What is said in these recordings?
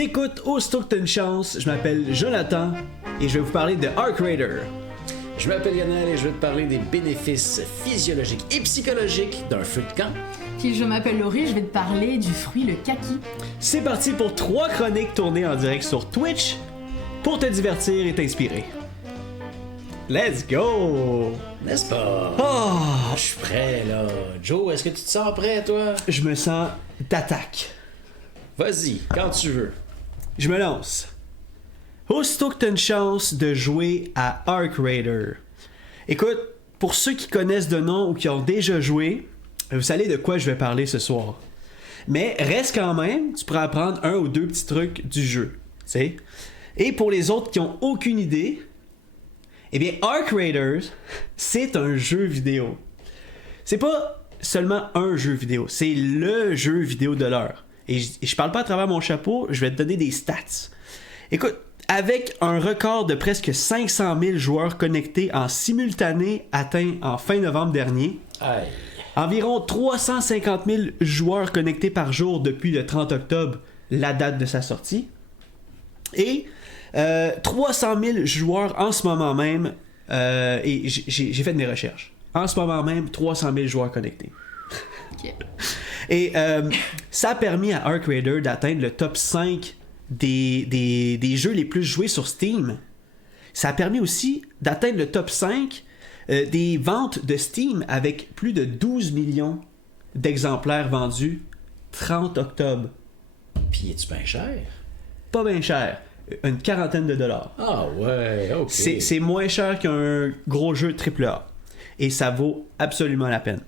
T'écoutes Aussitôt que t'as une chance, je m'appelle Jonathan et je vais vous parler de Arc Raider. Je m'appelle Lionel et je vais te parler des bénéfices physiologiques et psychologiques d'un feu de camp. Puis je m'appelle Laurie, je vais te parler du fruit le kaki. C'est parti pour 3 chroniques tournées en direct sur Twitch pour te divertir et t'inspirer. Let's go! N'est-ce pas? Oh, Je suis prêt, là. Joe, est-ce que tu te sens prêt, toi? je me sens d'attaque. Vas-y, quand tu veux. Je me lance. Aussitôt que t'as une chance de jouer à Arc Raider. Écoute, pour ceux qui connaissent de nom ou qui ont déjà joué, vous savez de quoi je vais parler ce soir. Mais reste quand même, tu pourras apprendre un ou deux petits trucs du jeu. Tu sais. Et pour les autres qui ont aucune idée, eh bien, Arc Raiders, c'est un jeu vidéo. C'est pas seulement un jeu vidéo, c'est le jeu vidéo de l'heure. Et je parle pas à travers mon chapeau, je vais te donner des stats. Écoute, avec un record de presque 500 000 joueurs connectés en simultané atteint en fin novembre dernier, Aïe. environ 350 000 joueurs connectés par jour depuis le 30 octobre, la date de sa sortie, et 300 000 joueurs en ce moment même, et j'ai fait mes recherches. En ce moment même, 300 000 joueurs connectés. Ok. Et ça a permis à Arc Raider d'atteindre le top 5 des jeux les plus joués sur Steam. Ça a permis aussi d'atteindre le top 5 des ventes de Steam avec plus de 12 millions d'exemplaires vendus 30 octobre. Puis es-tu bien cher? Pas bien cher, une quarantaine de dollars. Ah ouais, ok. C'est moins cher qu'un gros jeu AAA. Et ça vaut absolument la peine.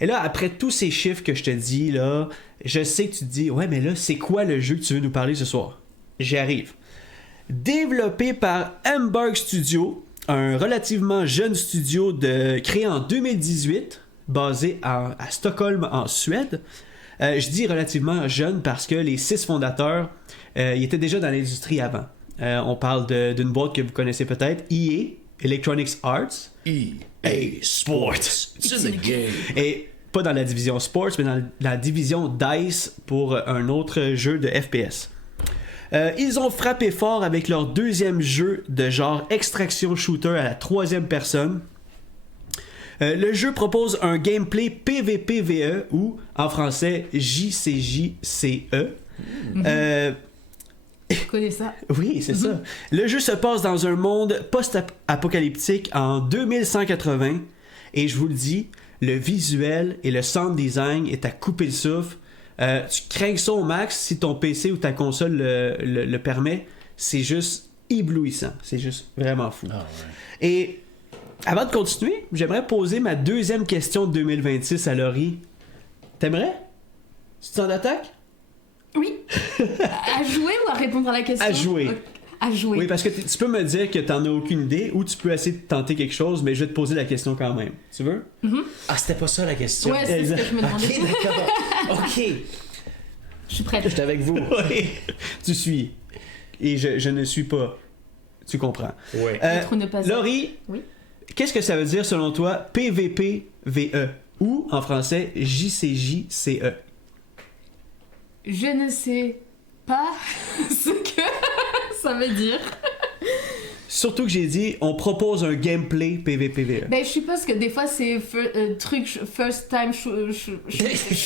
Et là, après tous ces chiffres que je te dis, là, je sais que tu te dis, ouais, mais là, c'est quoi le jeu que tu veux nous parler ce soir? J'y arrive. Développé par Embark Studio, un relativement jeune studio créé en 2018, basé à Stockholm, en Suède. Je dis relativement jeune parce que les 6 fondateurs, ils étaient déjà dans l'industrie avant. On parle d'une boîte que vous connaissez peut-être, EA, Electronic Arts. EA Sports. It's in the game. Et pas dans la division Sports, mais dans la division DICE pour un autre jeu de FPS. Ils ont frappé fort avec leur deuxième jeu de genre extraction shooter à la 3e personne. Le jeu propose un gameplay PvPvE ou en français JCJCE. Je connais ça. Oui, c'est ça. Le jeu se passe dans un monde post-apocalyptique en 2180 et je vous le dis, le visuel et le sound design est à couper le souffle. Tu crains ça au max si ton PC ou ta console le permet. C'est juste éblouissant. C'est juste vraiment fou. Ah ouais. Et avant de continuer, j'aimerais poser ma deuxième question de 2026 à Laurie. T'aimerais? Tu t'en attaques? Oui. À jouer ou à répondre à la question? À jouer. À jouer. Oui, parce que tu peux me dire que t'en as aucune idée ou tu peux essayer de tenter quelque chose, mais je vais te poser la question quand même. Tu veux? Ah, c'était pas ça la question? Ouais, c'est ce que je me demandais. Ok, d'accord. Ok. Je suis prête. J'étais avec vous. Oui. Tu suis. Et je ne suis pas. Tu comprends. Ouais. Être ou ne pas être. Laurie, Oui. qu'est-ce que ça veut dire selon toi PvPvE ou en français JCJCE? Je ne sais pas ce que ça veut dire. Surtout que j'ai dit, on propose un gameplay PvPvE. Ben, je suppose que des fois, c'est first time shoot First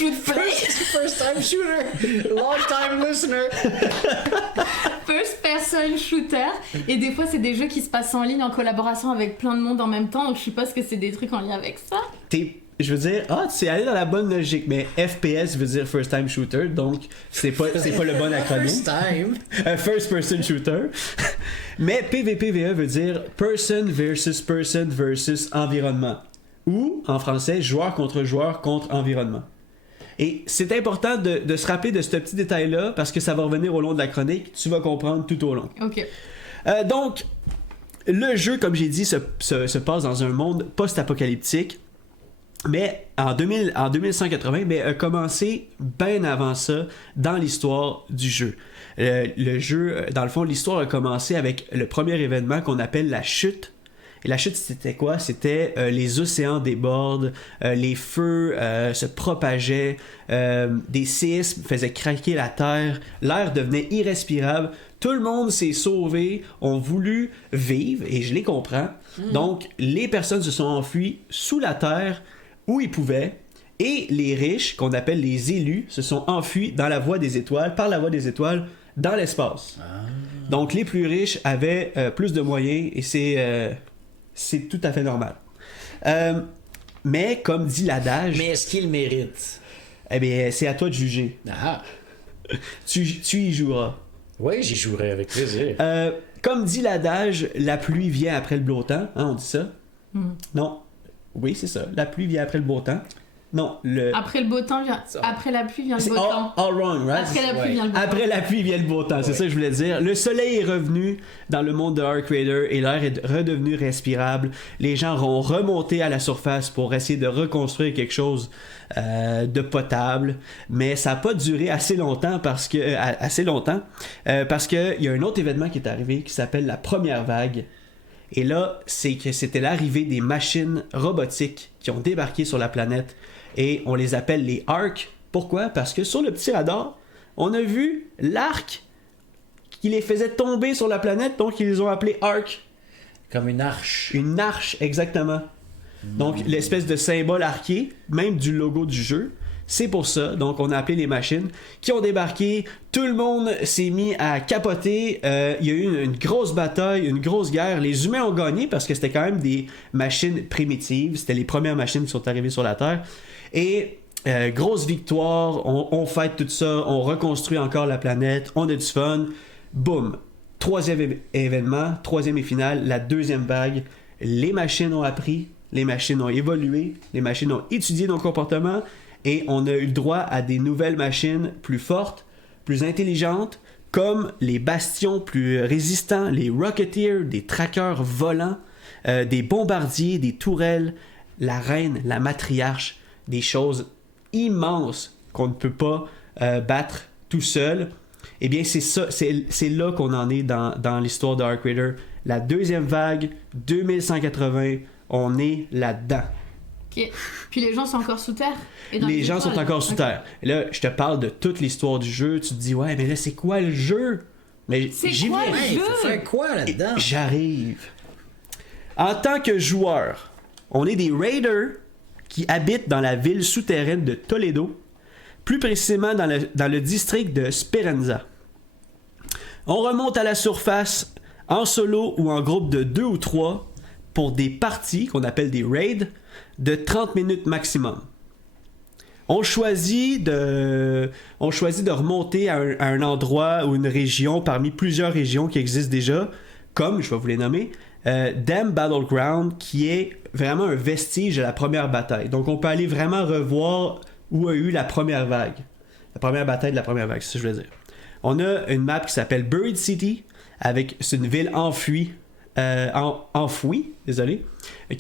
time shooter. Long time listener. first person shooter. Et des fois, c'est des jeux qui se passent en ligne en collaboration avec plein de monde en même temps. Donc, je suppose que c'est des trucs en lien avec ça. Je veux dire, tu es allé dans la bonne logique, mais FPS veut dire First Time Shooter, donc c'est pas le bon acronyme. First time. First Person Shooter. Mais PvPvE veut dire Person versus environnement. Ou, en français, joueur contre environnement. Et c'est important de se rappeler de ce petit détail-là, parce que ça va revenir au long de la chronique, tu vas comprendre tout au long. Ok. Donc, le jeu, comme j'ai dit, se passe dans un monde post-apocalyptique. Mais en 2180, mais a commencé bien avant ça dans l'histoire du jeu. Le jeu, dans le fond, l'histoire a commencé avec le premier événement qu'on appelle la chute. Et la chute, c'était quoi? C'était les océans débordent, les feux se propageaient, des séismes faisaient craquer la terre, l'air devenait irrespirable. Tout le monde s'est sauvé, ont voulu vivre, et je les comprends. Donc, les personnes se sont enfuies sous la terre où ils pouvaient, et les riches, qu'on appelle les élus, se sont enfuis dans la voie des étoiles, par la voie des étoiles, dans l'espace. Donc, les plus riches avaient plus de moyens, et c'est tout à fait normal. Mais, comme dit l'adage... Mais est-ce qu'il mérite? Eh bien, c'est à toi de juger. Ah! Tu y joueras. Oui, j'y jouerai avec plaisir. Comme dit l'adage, la pluie vient après le beau temps. Hein, on dit ça? Non. Oui, c'est ça. La pluie vient après le beau temps. Non, Après le beau temps vient... Après la pluie vient le beau temps. All wrong, right? Après la pluie vient le beau temps. Après la pluie vient le beau temps, c'est ça que je voulais dire. Le soleil est revenu dans le monde de Arc Raider et l'air est redevenu respirable. Les gens ont remonté à la surface pour essayer de reconstruire quelque chose de potable, mais ça n'a pas duré assez longtemps parce que il y a un autre événement qui est arrivé qui s'appelle la première vague. Et là, c'est que c'était l'arrivée des machines robotiques qui ont débarqué sur la planète et on les appelle les Ark. Pourquoi? Parce que sur le petit radar, on a vu l'arc qui les faisait tomber sur la planète, donc ils les ont appelés Ark. Comme une arche. Une arche, exactement. Donc l'espèce de symbole arqué, même du logo du jeu. C'est pour ça, donc on a appelé les machines qui ont débarqué, tout le monde s'est mis à capoter, il y a eu une grosse bataille, une grosse guerre, les humains ont gagné parce que c'était quand même des machines primitives, c'était les premières machines qui sont arrivées sur la Terre, et grosse victoire, on fête tout ça, on reconstruit encore la planète, on a du fun, boum, troisième événement, troisième et finale, la deuxième vague, les machines ont appris, les machines ont évolué, les machines ont étudié nos comportements, et on a eu le droit à des nouvelles machines plus fortes, plus intelligentes, comme les bastions plus résistants, les Rocketeers, des trackers volants, des bombardiers, des tourelles, la reine, la matriarche, des choses immenses qu'on ne peut pas battre tout seul. Eh bien, c'est ça, c'est là qu'on en est dans l'histoire de Arc Raider. La deuxième vague, 2180, on est là-dedans. Okay. Puis les gens sont encore sous terre? Les gens sont encore sous terre. Et là, je te parle de toute l'histoire du jeu. Tu te dis, ouais, mais là, c'est quoi le jeu? Mais c'est quoi le jeu? Faut faire quoi là-dedans? J'arrive. En tant que joueur, on est des raiders qui habitent dans la ville souterraine de Toledo, plus précisément dans le district de Speranza. On remonte à la surface en solo ou en groupe de 2 ou 3 pour des parties qu'on appelle des raids de 30 minutes maximum. On choisit de remonter à un endroit ou une région parmi plusieurs régions qui existent déjà, comme, je vais vous les nommer, Dam Battleground, qui est vraiment un vestige de la première bataille. Donc on peut aller vraiment revoir où a eu la première vague. La première bataille de la première vague, c'est ce que je veux dire. On a une map qui s'appelle Buried City, c'est une ville enfouie, qui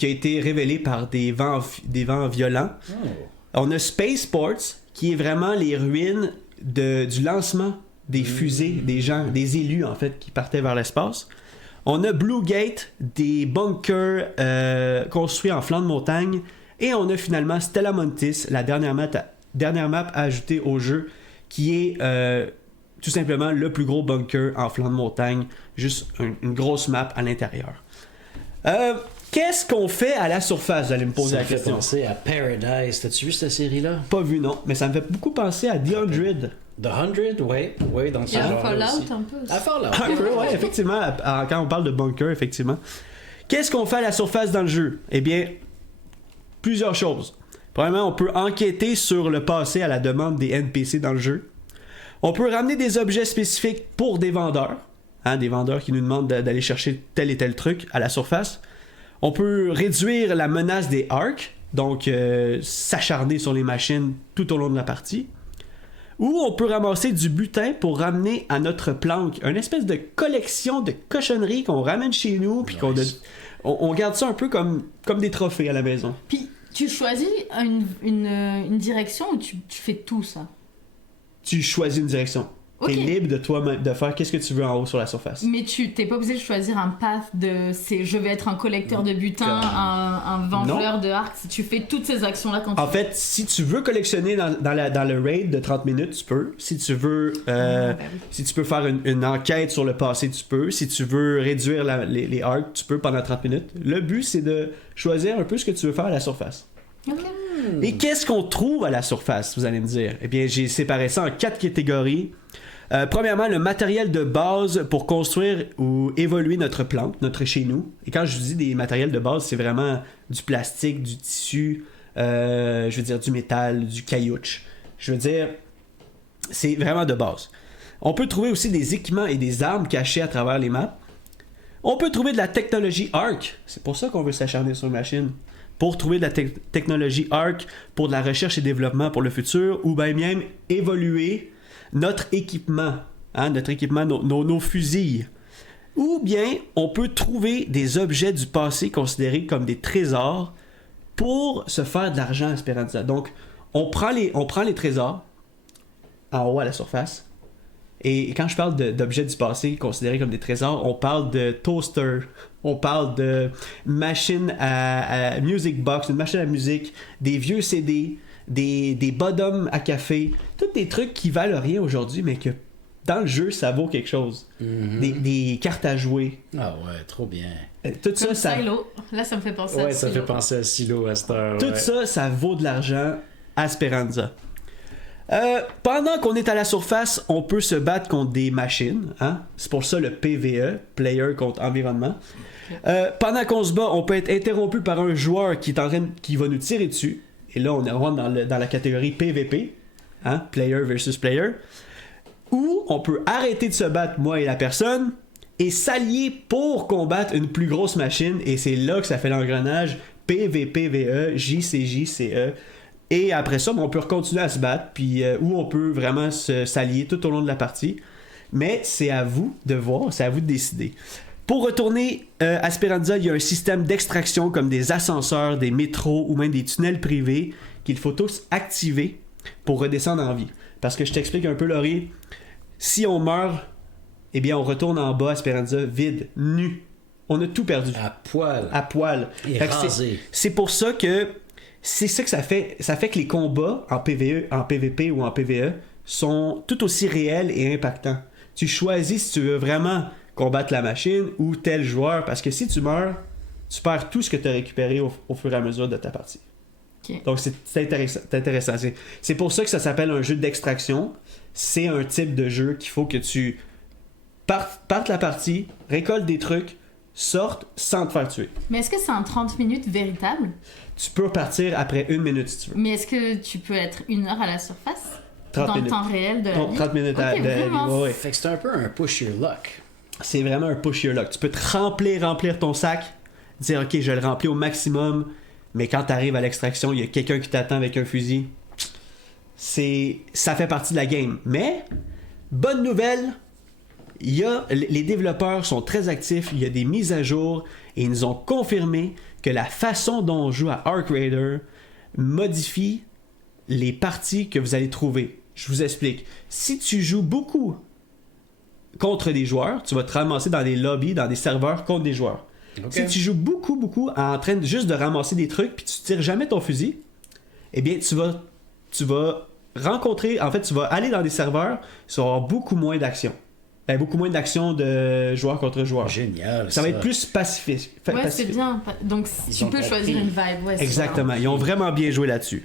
a été révélée par des vents violents. Oh. On a Spaceports, qui est vraiment les ruines du lancement des fusées, des élus en fait, qui partaient vers l'espace. On a Blue Gate, des bunkers construits en flanc de montagne. Et on a finalement Stella Montis, la dernière map ajoutée au jeu, qui est tout simplement le plus gros bunker en flanc de montagne, juste une grosse map à l'intérieur. Qu'est-ce qu'on fait à la surface? Vous allez me poser la question. Ça me fait penser à Paradise. T'as-tu vu cette série-là? Pas vu, non. Mais ça me fait beaucoup penser à The 100. The 100, oui, dans ce genre. Il y a Fallout un peu. À Fallout. Un peu, ouais, effectivement. Quand on parle de bunker, effectivement. Qu'est-ce qu'on fait à la surface dans le jeu? Eh bien, plusieurs choses. Premièrement, on peut enquêter sur le passé à la demande des NPC dans le jeu. On peut ramener des objets spécifiques pour des vendeurs. Des vendeurs qui nous demandent d'aller chercher tel et tel truc à la surface. On peut réduire la menace des Ark, donc s'acharner sur les machines tout au long de la partie. Ou on peut ramasser du butin pour ramener à notre planque une espèce de collection de cochonneries qu'on ramène chez nous, puis on garde ça un peu comme des trophées à la maison. Puis tu choisis une direction ou tu fais tout ça? Tu choisis une direction. T'es Ok. libre de toi-même de faire qu'est-ce que tu veux en haut sur la surface. Mais tu t'es pas obligé de choisir un path de je vais être un collecteur de butin, un vengeur de arcs. Si tu fais toutes ces actions-là quand En tu fait, si tu veux collectionner dans le raid de 30 minutes, tu peux. Si tu veux, ben oui. si tu peux faire une enquête sur le passé, tu peux. Si tu veux réduire les arcs, tu peux pendant 30 minutes. Le but, c'est de choisir un peu ce que tu veux faire à la surface. Ok. Et qu'est-ce qu'on trouve à la surface, vous allez me dire? Eh bien, j'ai séparé ça en 4 catégories. Premièrement, le matériel de base pour construire ou évoluer notre plante, notre chez nous. Et quand je dis des matériels de base, c'est vraiment du plastique, du tissu, je veux dire du métal, du caoutchouc. Je veux dire, c'est vraiment de base. On peut trouver aussi des équipements et des armes cachées à travers les maps. On peut trouver de la technologie ARC. C'est pour ça qu'on veut s'acharner sur une machine. Pour trouver de la technologie ARC, pour de la recherche et développement pour le futur, ou bien même évoluer notre équipement, nos fusils. Ou bien, on peut trouver des objets du passé considérés comme des trésors pour se faire de l'argent à Esperanza. Donc, on prend les trésors en haut à la surface. Et quand je parle d'objets du passé considérés comme des trésors, on parle de toaster, on parle de machine à music box, une machine à musique, des vieux CD, des bottoms à café, tous des trucs qui valent rien aujourd'hui, mais que dans le jeu, ça vaut quelque chose. Des cartes à jouer. Ah ouais, trop bien. Tout Comme ça, Silo. Là, ça me fait penser à Ouais, ça Silo. fait penser à Silo à cette heure. tout ouais. ça, ça vaut de l'argent à Esperanza. Pendant qu'on est à la surface, on peut se battre contre des machines. Hein? C'est pour ça le PVE, Player contre Environnement. Pendant qu'on se bat, on peut être interrompu par un joueur qui va nous tirer dessus. Et là, on est vraiment dans la catégorie PVP, hein? Player versus Player. Ou on peut arrêter de se battre, moi et la personne, et s'allier pour combattre une plus grosse machine. Et c'est là que ça fait l'engrenage PVPVE, JCJCE. Et après ça, on peut continuer à se battre, puis ou on peut vraiment s'allier tout au long de la partie. Mais c'est à vous de voir, c'est à vous de décider. Pour retourner à Esperanza, il y a un système d'extraction comme des ascenseurs, des métros ou même des tunnels privés qu'il faut tous activer pour redescendre en vie. Parce que je t'explique un peu, Laurie, si on meurt, eh bien on retourne en bas à Esperanza vide, nu. On a tout perdu. À poil. À poil. Et Fait que rasé. c'est pour ça que c'est ça que ça fait. Ça fait que les combats en PvE, en PvP ou en PvE sont tout aussi réels et impactants. Tu choisis si tu veux vraiment combattre la machine ou tel joueur, parce que si tu meurs, tu perds tout ce que tu as récupéré au fur et à mesure de ta partie. Ok. Donc c'est intéressant. C'est pour ça que ça s'appelle un jeu d'extraction. C'est un type de jeu qu'il faut que tu partes la partie, récoltes des trucs, sortes sans te faire tuer. Mais est-ce que c'est un 30 minutes véritable? Tu peux partir après 1 minute si tu veux. Mais est-ce que tu peux être 1 heure à la surface? 30 Dans minutes. le temps réel de la vie? 30 minutes Ok, de la vie. vraiment. Ouais. Fait que c'est un peu un push your luck. C'est vraiment un push your luck. Tu peux te remplir ton sac, dire ok, je le remplis au maximum, mais quand tu arrives à l'extraction, il y a quelqu'un qui t'attend avec un fusil. Ça fait partie de la game. Mais, bonne nouvelle, les développeurs sont très actifs, il y a des mises à jour et ils nous ont confirmé que la façon dont on joue à Arc Raider modifie les parties que vous allez trouver. Je vous explique. Si tu joues beaucoup contre des joueurs, tu vas te ramasser dans des lobbies, dans des serveurs contre des joueurs. Okay. Si tu joues beaucoup en train juste de ramasser des trucs puis tu tires jamais ton fusil, eh bien tu vas rencontrer, en fait tu vas aller dans des serveurs, tu vas avoir beaucoup moins d'actions. Beaucoup moins d'actions de joueur contre joueur. Génial. Ça va être plus pacifique. Ouais, c'est bien. Donc, Ils tu ont peux compris. choisir une vibe. Ouais, c'est Exactement. Ils ont vraiment bien joué là-dessus.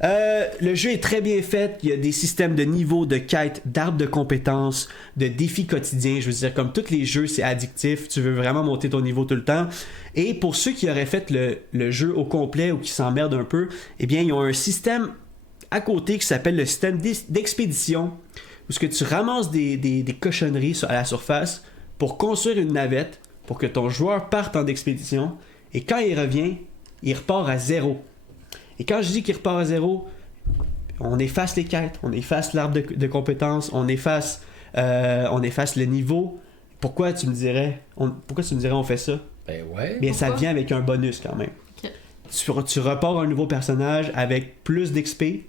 Le jeu est très bien fait. Il y a des systèmes de niveaux, de quêtes, d'arbres de compétences, de défis quotidiens. Je veux dire, comme tous les jeux, c'est addictif. Tu veux vraiment monter ton niveau tout le temps. Et pour ceux qui auraient fait le jeu au complet ou qui s'emmerdent un peu, eh bien, ils ont un système à côté qui s'appelle le système d'expédition, où ce que tu ramasses des cochonneries à la surface pour construire une navette, pour que ton joueur parte en expédition. Et quand il revient, il repart à 0. Et quand je dis qu'il repart à 0, on efface les quêtes, on efface l'arbre de compétences, on efface le niveau. Pourquoi tu me dirais on fait ça? Ben ouais. Bien, ça Pourquoi? vient avec un bonus quand même. Ok. Tu repars un nouveau personnage avec plus d'XP,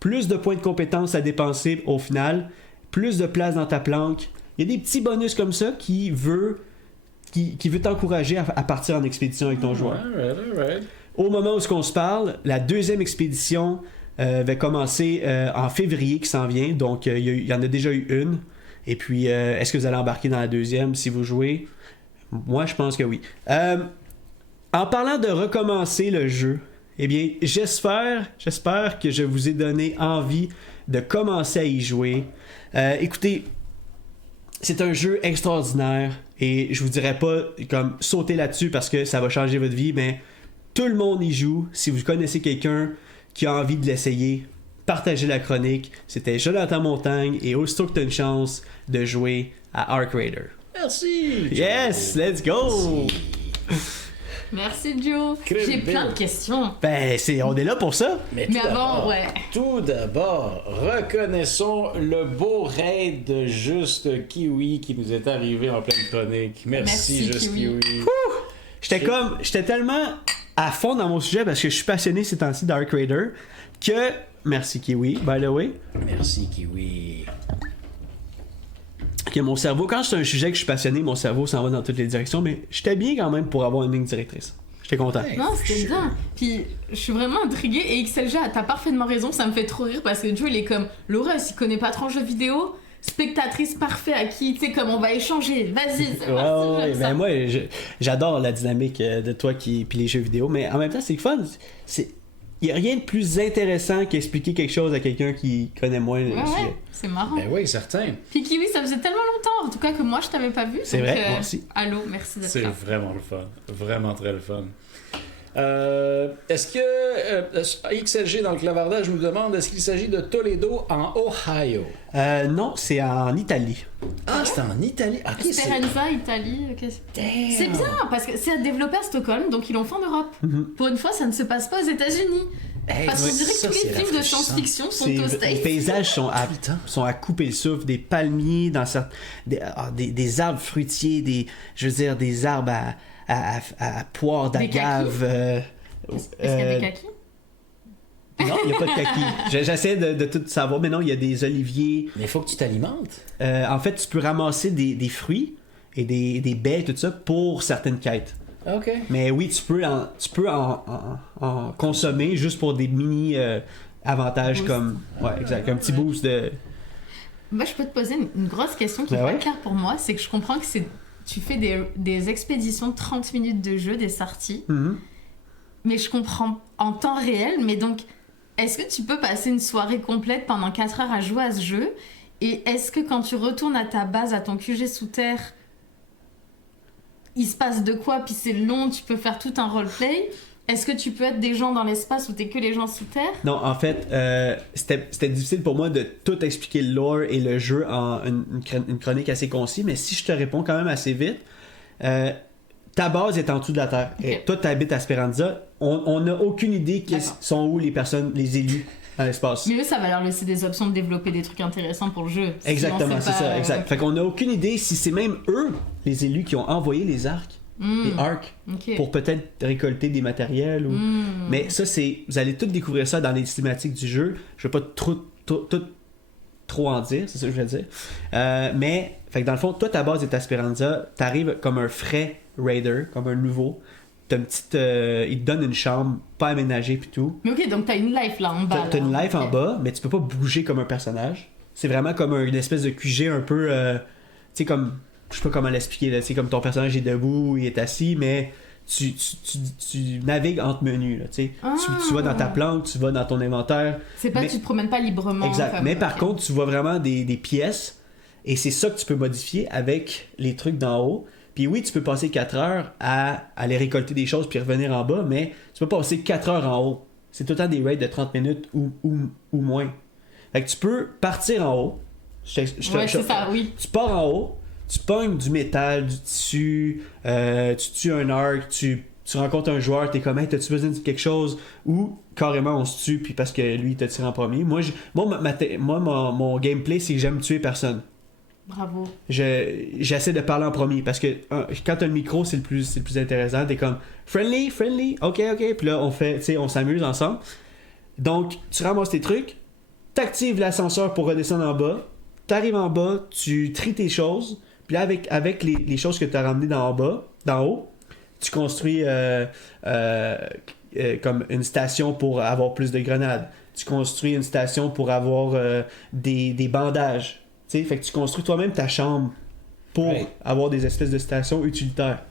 plus de points de compétences à dépenser au final, plus de place dans ta planque. Il y a des petits bonus comme ça qui veut t'encourager à partir en expédition avec ton joueur. Alright. Au moment où on se parle, la deuxième expédition va commencer en février qui s'en vient. Donc, il y en a déjà eu une. Et puis, est-ce que vous allez embarquer dans la deuxième si vous jouez? Moi, je pense que oui. En parlant de recommencer le jeu, eh bien, j'espère que je vous ai donné envie de commencer à y jouer. Écoutez, c'est un jeu extraordinaire et je vous dirais pas comme sauter là-dessus parce que ça va changer votre vie, mais tout le monde y joue. Si vous connaissez quelqu'un qui a envie de l'essayer, partagez la chronique. C'était Jonathan Montagne et aussitôt que tu as une chance de jouer à Arc Raider. Merci! Yes, let's go! Merci Joe. J'ai plein de questions. Ben, on est là pour ça. Mais avant, Tout d'abord, reconnaissons le beau raid de Juste Kiwi qui nous est arrivé en pleine chronique. Merci Juste Kiwi. J'étais tellement à fond dans mon sujet parce que je suis passionné ces temps-ci d'Arc Raider que... Merci Kiwi, by the way. Merci Kiwi. Que mon cerveau, quand c'est un sujet que je suis passionné, mon cerveau s'en va dans toutes les directions, mais j'étais bien quand même pour avoir une ligne directrice. J'étais content. Non, c'était bien. Puis, je suis vraiment intriguée et XLG, t'as parfaitement raison, ça me fait trop rire parce que Joe, il est comme Laura, il connaît pas trop en jeux vidéo, spectatrice parfait à qui, tu sais, comme on va échanger, vas-y, c'est ouais, ben moi, j'adore la dynamique de toi puis les jeux vidéo, mais en même temps, c'est le fun. Il n'y a rien de plus intéressant qu'expliquer quelque chose à quelqu'un qui connaît moins le sujet. C'est marrant. Ben oui, certain. Puis Kiwi, ça faisait tellement longtemps, en tout cas que moi je t'avais pas vu. C'est vrai, moi aussi. Allô, merci d'être C'est là. vraiment le fun. Vraiment très le fun. Est-ce que XLG dans le clavardage nous demande est-ce qu'il s'agit de Toledo en Ohio? Non, c'est en Italie. Ah, c'est en Italie. Ok, c'est... Speranza, Italie. C'est bien parce que c'est développé à Stockholm, donc ils l'ont fait en Europe. Pour une fois, ça ne se passe pas aux États-Unis. Parce qu'on dirait que tous les films de science-fiction sont aux States. Les paysages sont à couper le souffle, des palmiers, des arbres fruitiers, des arbres à poire d'agave. Est-ce qu'il y a des kakis? Non, il n'y a pas de kakis. J'essaie de tout savoir, mais non, il y a des oliviers. Mais il faut que tu t'alimentes. En fait, tu peux ramasser des fruits et des baies, tout ça, pour certaines quêtes. OK. Mais oui, tu peux en consommer juste pour des mini avantages comme... Ouais, exact. Un petit boost de... Moi, je peux te poser une grosse question qui est pas claire pour moi. C'est que je comprends que tu fais des expéditions de 30 minutes de jeu, des sorties. Mais je comprends en temps réel. Mais donc, est-ce que tu peux passer une soirée complète pendant 4 heures à jouer à ce jeu? Et est-ce que quand tu retournes à ta base, à ton QG sous terre, il se passe de quoi, puis c'est long, tu peux faire tout un roleplay? Est-ce que tu peux être des gens dans l'espace ou t'es que les gens sous terre? Non, en fait, c'était difficile pour moi de tout expliquer le lore et le jeu en une chronique assez concise, mais si je te réponds quand même assez vite, ta base est en dessous de la Terre. Okay. Et toi, tu habites à Speranza. On n'a aucune idée qui sont où les personnes, les élus dans l'espace. Mais eux, ça va leur laisser des options de développer des trucs intéressants pour le jeu. Exactement, c'est ça, exact. Fait qu'on n'a aucune idée si c'est même eux, les élus, qui ont envoyé les arcs. Les arcs, pour peut-être récolter des matériels. Mais ça, vous allez tout découvrir ça dans les cinématiques du jeu. Je ne vais pas trop en dire, c'est ça que je veux dire. Mais, fait que dans le fond, toi, ta base est à Speranza. Tu arrives comme un frais raider, comme un nouveau. T'as une petite, il te donne une chambre pas aménagée pis tout. Mais ok, donc t'as une life là en bas. T'as une life en bas, mais tu peux pas bouger comme un personnage. C'est vraiment comme une espèce de QG un peu, tu sais, comme, je sais pas comment l'expliquer là, c'est comme ton personnage est debout, il est assis, mais tu navigues entre menus là, tu sais. Tu vas dans ta planque, tu vas dans ton inventaire. C'est pas, tu te promènes pas librement. Exact. Mais par contre, tu vois vraiment des pièces, et c'est ça que tu peux modifier avec les trucs d'en haut. Puis oui, tu peux passer 4 heures à aller récolter des choses puis revenir en bas, mais tu peux passer 4 heures en haut. C'est tout le temps des raids de 30 minutes ou moins. Fait que tu peux partir en haut. C'est ça, oui. Tu pars en haut, tu pognes du métal, du tissu, tu tues un arc, tu rencontres un joueur, t'es comme « Hey, t'as-tu besoin de quelque chose? » Ou carrément on se tue puis parce que lui il t'a tiré en premier. Moi, mon gameplay, c'est que j'aime tuer personne. Bravo. J'essaie de parler en premier parce que quand t'as le micro, c'est le plus intéressant. T'es comme friendly, ok, puis là on s'amuse ensemble. Donc tu ramasses tes trucs, t'actives l'ascenseur pour redescendre en bas, t'arrives en bas, tu tries tes choses, puis là, avec les choses que tu as ramenées d'en haut, tu construis comme une station pour avoir plus de grenades. Tu construis une station pour avoir des bandages. T'sais, fait que tu construis toi-même ta chambre pour avoir des espèces de stations utilitaires.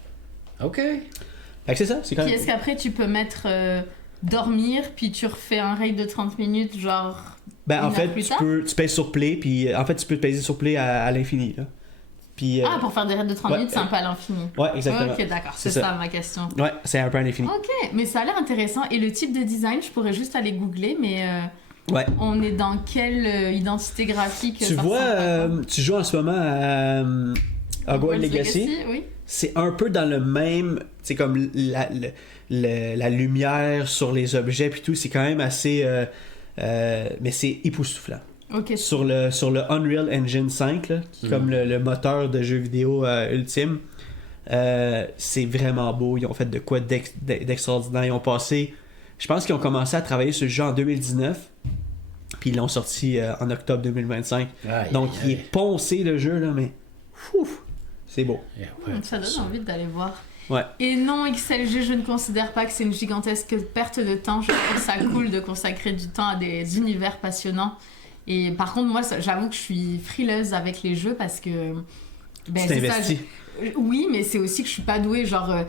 OK. Fait que c'est ça. C'est quand Puis même... est-ce qu'après tu peux mettre dormir, puis tu refais un raid de 30 minutes, genre. Ben, en une heure fait, plus tard? tu pèses sur play, puis en fait, tu peux peser sur play à l'infini. Là. Puis, Ah, pour faire des raids de 30 minutes, c'est un peu à l'infini. Ouais, exactement. Ok, d'accord, c'est C'est ça. ça Ma question. Ouais, c'est un peu à l'infini. Ok, mais ça a l'air intéressant. Et le type de design, je pourrais juste aller googler, mais Ouais. on est dans quelle identité graphique? Tu vois, tu joues en ce moment à Hogwarts Legacy. Oui. C'est un peu dans le même. C'est comme la lumière sur les objets, puis tout. C'est quand même assez. Mais c'est époustouflant. Ok. Sur le Unreal Engine 5, là, qui est comme le moteur de jeux vidéo ultime, c'est vraiment beau. Ils ont fait de quoi d'extraordinaire. Ils ont passé. Je pense qu'ils ont commencé à travailler sur le jeu en 2019. Puis ils l'ont sorti en octobre 2025. Donc il est poncé le jeu, là, mais. Ouf, c'est beau. Ça donne envie d'aller voir. Ouais. Et non, XLG, je ne considère pas que c'est une gigantesque perte de temps. Je trouve ça cool de consacrer du temps à des univers passionnants. Et par contre, moi, j'avoue que je suis frileuse avec les jeux parce que... Ben, tu t'investis. Oui, mais c'est aussi que je suis pas douée. Genre,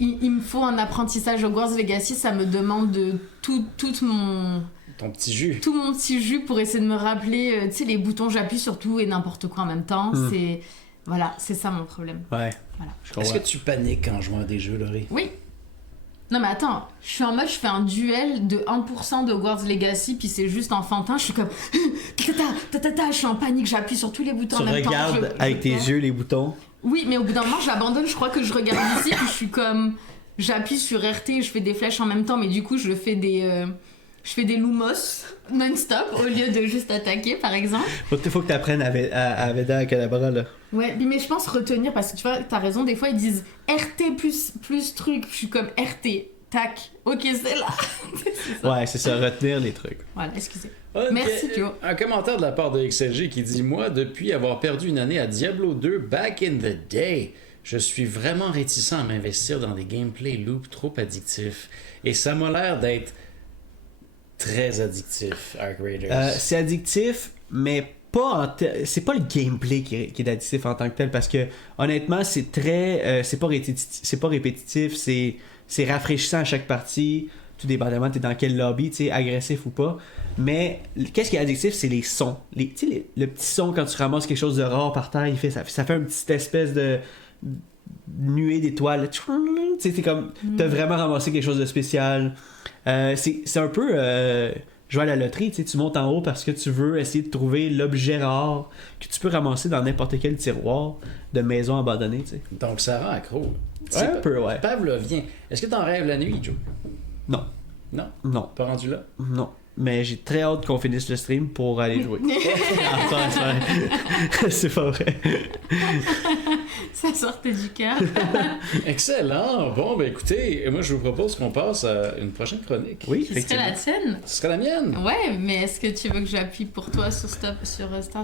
il me faut un apprentissage Hogwarts Legacy, ça me demande de tout mon... Ton petit jus. Tout mon petit jus pour essayer de me rappeler, tu sais, les boutons, j'appuie sur tout et n'importe quoi en même temps. C'est... Voilà, c'est ça mon problème. Ouais. Voilà. Est-ce que tu paniques en jouant à des jeux, Laurie? Oui. Non mais attends, je suis en mode, je fais un duel de 1% de Hogwarts Legacy, puis c'est juste enfantin, je suis comme... je suis en panique, j'appuie sur tous les boutons en même temps. Tu regardes avec tes yeux les boutons. Oui, mais au bout d'un moment, j'abandonne, je crois que je regarde ici, puis je suis comme... J'appuie sur RT, je fais des flèches en même temps, mais du coup, je fais des lumos non-stop au lieu de juste attaquer, par exemple. Faut que tu apprennes à Avada Kedavra, là. Ouais, mais je pense retenir, parce que tu vois, t'as raison, des fois ils disent RT plus truc, je suis comme RT, tac, ok, c'est là. C'est ça. Ouais, c'est ça, retenir les trucs. Voilà, excusez. Okay. Merci, Thio. Un commentaire de la part de XLG qui dit « Moi, depuis avoir perdu une année à Diablo 2 back in the day, je suis vraiment réticent à m'investir dans des gameplay loops trop addictifs. Et ça m'a l'air d'être très addictif, Arc Raiders. C'est addictif, mais pas c'est pas le gameplay qui est addictif en tant que tel, parce que honnêtement, c'est très... c'est pas répétitif, c'est rafraîchissant à chaque partie, tout dépendamment t'es dans quel lobby, tu sais, agressif ou pas. Mais qu'est-ce qui est addictif, c'est les sons. Le petit son quand tu ramasses quelque chose de rare par terre, ça fait une petite espèce de nuée d'étoiles. Tu sais, c'est comme t'as vraiment ramassé quelque chose de spécial. C'est un peu jouer à la loterie, tu montes en haut parce que tu veux essayer de trouver l'objet rare que tu peux ramasser dans n'importe quel tiroir de maison abandonnée, tu sais. Donc ça rend accro. Ouais, un peu, ouais. Pavlovien. Est-ce que t'en rêves la nuit, Joe? Non. Non? Non. Pas rendu là? Non. Mais j'ai très hâte qu'on finisse le stream pour aller jouer. C'est pas vrai. Ça sortait du cœur. Excellent. Bon, ben écoutez, moi je vous propose qu'on passe à une prochaine chronique. Oui, Ce serait effectivement. la tienne. Ce serait la mienne. Ouais, mais est-ce que tu veux que j'appuie pour toi sur Start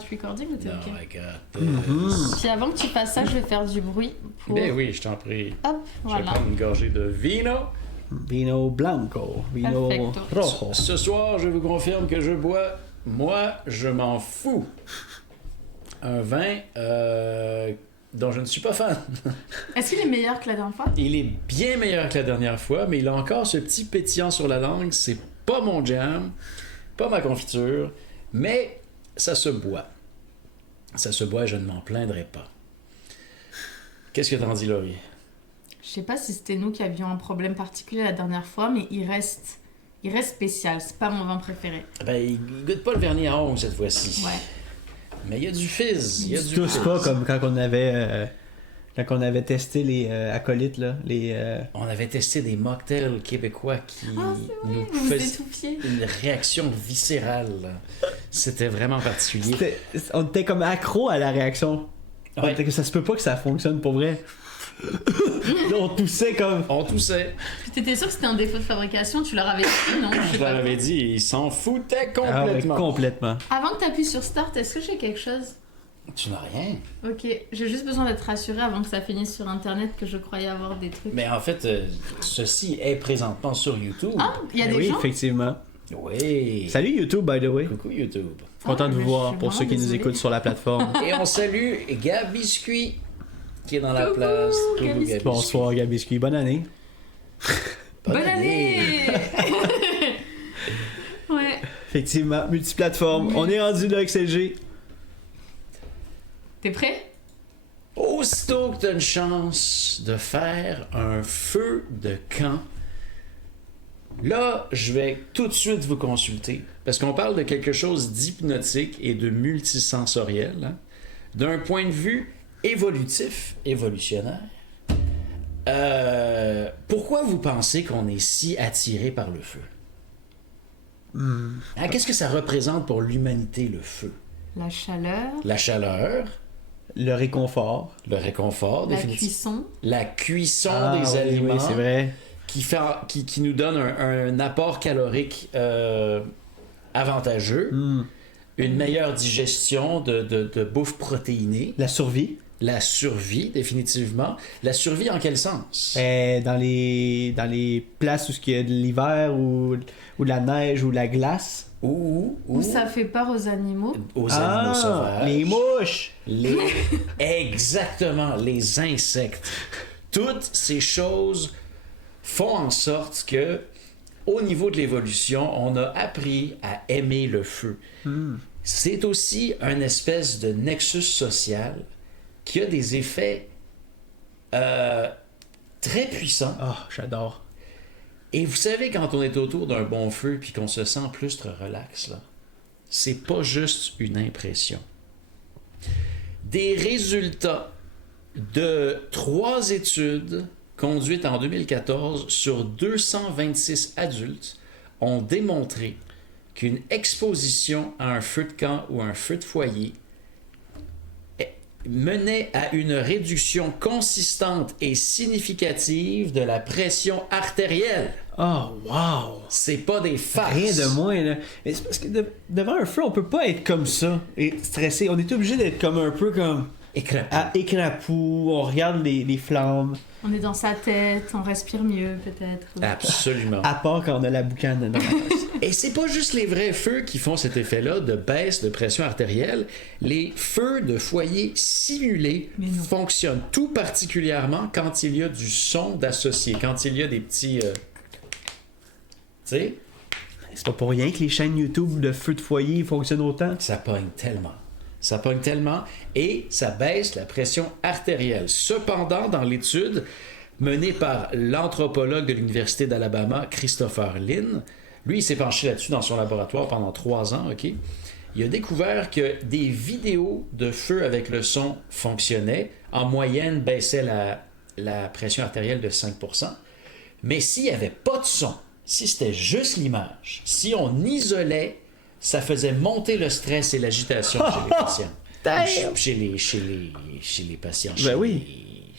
Recording ou t'es Non, ok? regarde. Puis avant que tu fasses ça, je vais faire du bruit pour... Ben oui, je t'en prie. Hop, Je vais voilà. prendre une gorgée de vino. Vino Blanco. Vino Perfecto. Rojo. Ce soir, je vous confirme que je bois, moi, je m'en fous, un vin dont je ne suis pas fan. Est-ce qu'il est meilleur que la dernière fois? Il est bien meilleur que la dernière fois, mais il a encore ce petit pétillant sur la langue. C'est pas mon jam, pas ma confiture, mais ça se boit. Ça se boit et je ne m'en plaindrai pas. Qu'est-ce que t'en dis, Laurie? Je sais pas si c'était nous qui avions un problème particulier la dernière fois, mais il reste spécial. C'est pas mon vin préféré. Ben, il goûte pas le vernis à ongles cette fois-ci. Ouais. Mais il y a du fizz. Il y a du Tous fizz. pas comme quand on avait testé les acolytes, là. On avait testé des mocktails québécois qui Ah, c'est vrai, nous vous vous faisaient étouffiez. une réaction viscérale. C'était vraiment particulier. On était comme accro à la réaction. On Ouais. était que ça se peut pas que ça fonctionne pour vrai. Là, on toussait comme... On toussait. Puis t'étais sûr que c'était un défaut de fabrication? Tu leur avais dit non? Je leur avais dit, ils s'en foutaient Ah ouais, complètement. complètement. Avant que t'appuies sur Start, est-ce que j'ai quelque chose? Tu n'as rien. Ok, j'ai juste besoin d'être rassurée avant que ça finisse sur Internet que je croyais avoir des trucs. Mais en fait, ceci est présentement sur YouTube. Ah, il y a des oui, gens? effectivement. Oui. Salut YouTube, by the way. Coucou YouTube. Content de mais vous je voir suis pour ceux vraiment qui nous désolée. écoutent sur la plateforme. Et on salue Gab Biscuit qui est dans la Coucou, place. Gab Coucou, Biscuit. Bonsoir, Gabi Biscuit. Bonne année. Bonne année! Ouais. Effectivement, multiplateforme. On est rendu là, XLG. T'es prêt? Aussitôt que tu as une chance de faire un feu de camp, là, je vais tout de suite vous consulter parce qu'on parle de quelque chose d'hypnotique et de multisensoriel, hein, d'un point de vue évolutionnaire. Pourquoi vous pensez qu'on est si attiré par le feu? Hein, qu'est-ce que ça représente pour l'humanité, le feu? La chaleur, La chaleur, Le réconfort. le réconfort, la définitivement. cuisson. La cuisson Ah, des oui, aliments. oui, c'est vrai. Qui nous donne un apport calorique avantageux, une meilleure digestion de bouffe protéinée, La survie. la survie, définitivement. La survie en quel sens? Dans les places où il y a de l'hiver ou de la neige ou de la glace. Ou Où ça fait peur aux animaux. aux animaux sauvages. Les mouches! Exactement, les insectes. Toutes ces choses font en sorte que, au niveau de l'évolution, on a appris à aimer le feu. C'est aussi une espèce de nexus social qui a des effets très puissants. Ah, j'adore. Et vous savez, quand on est autour d'un bon feu puis qu'on se sent plus relax, là, c'est pas juste une impression. Des résultats de 3 études conduites en 2014 sur 226 adultes ont démontré qu'une exposition à un feu de camp ou un feu de foyer menait à une réduction consistante et significative de la pression artérielle. Oh, wow! C'est pas des farces. Rien de moins, là. Mais c'est parce que devant un feu, on peut pas être comme ça et stressé. On est obligé d'être comme un peu comme à écrapou, on regarde les flammes. On est dans sa tête, on respire mieux peut-être. Absolument. À part quand on a la boucane dans la face. Et c'est pas juste les vrais feux qui font cet effet-là de baisse de pression artérielle. Les feux de foyer simulés fonctionnent tout particulièrement quand il y a du son d'associé, quand il y a des petits... tu sais, C'est pas pour rien que les chaînes YouTube de feu de foyer fonctionnent autant. ça pogne tellement. Ça pogne tellement et ça baisse la pression artérielle. Cependant, dans l'étude menée par l'anthropologue de l'Université d'Alabama, Christopher Lynn, lui, il s'est penché là-dessus dans son laboratoire pendant 3 ans, OK? Il a découvert que des vidéos de feu avec le son fonctionnaient, en moyenne baissaient la pression artérielle de 5%. Mais s'il n'y avait pas de son, si c'était juste l'image, si on isolait, ça faisait monter le stress et l'agitation chez les patients. Damn! Chez les patients. Ben oui.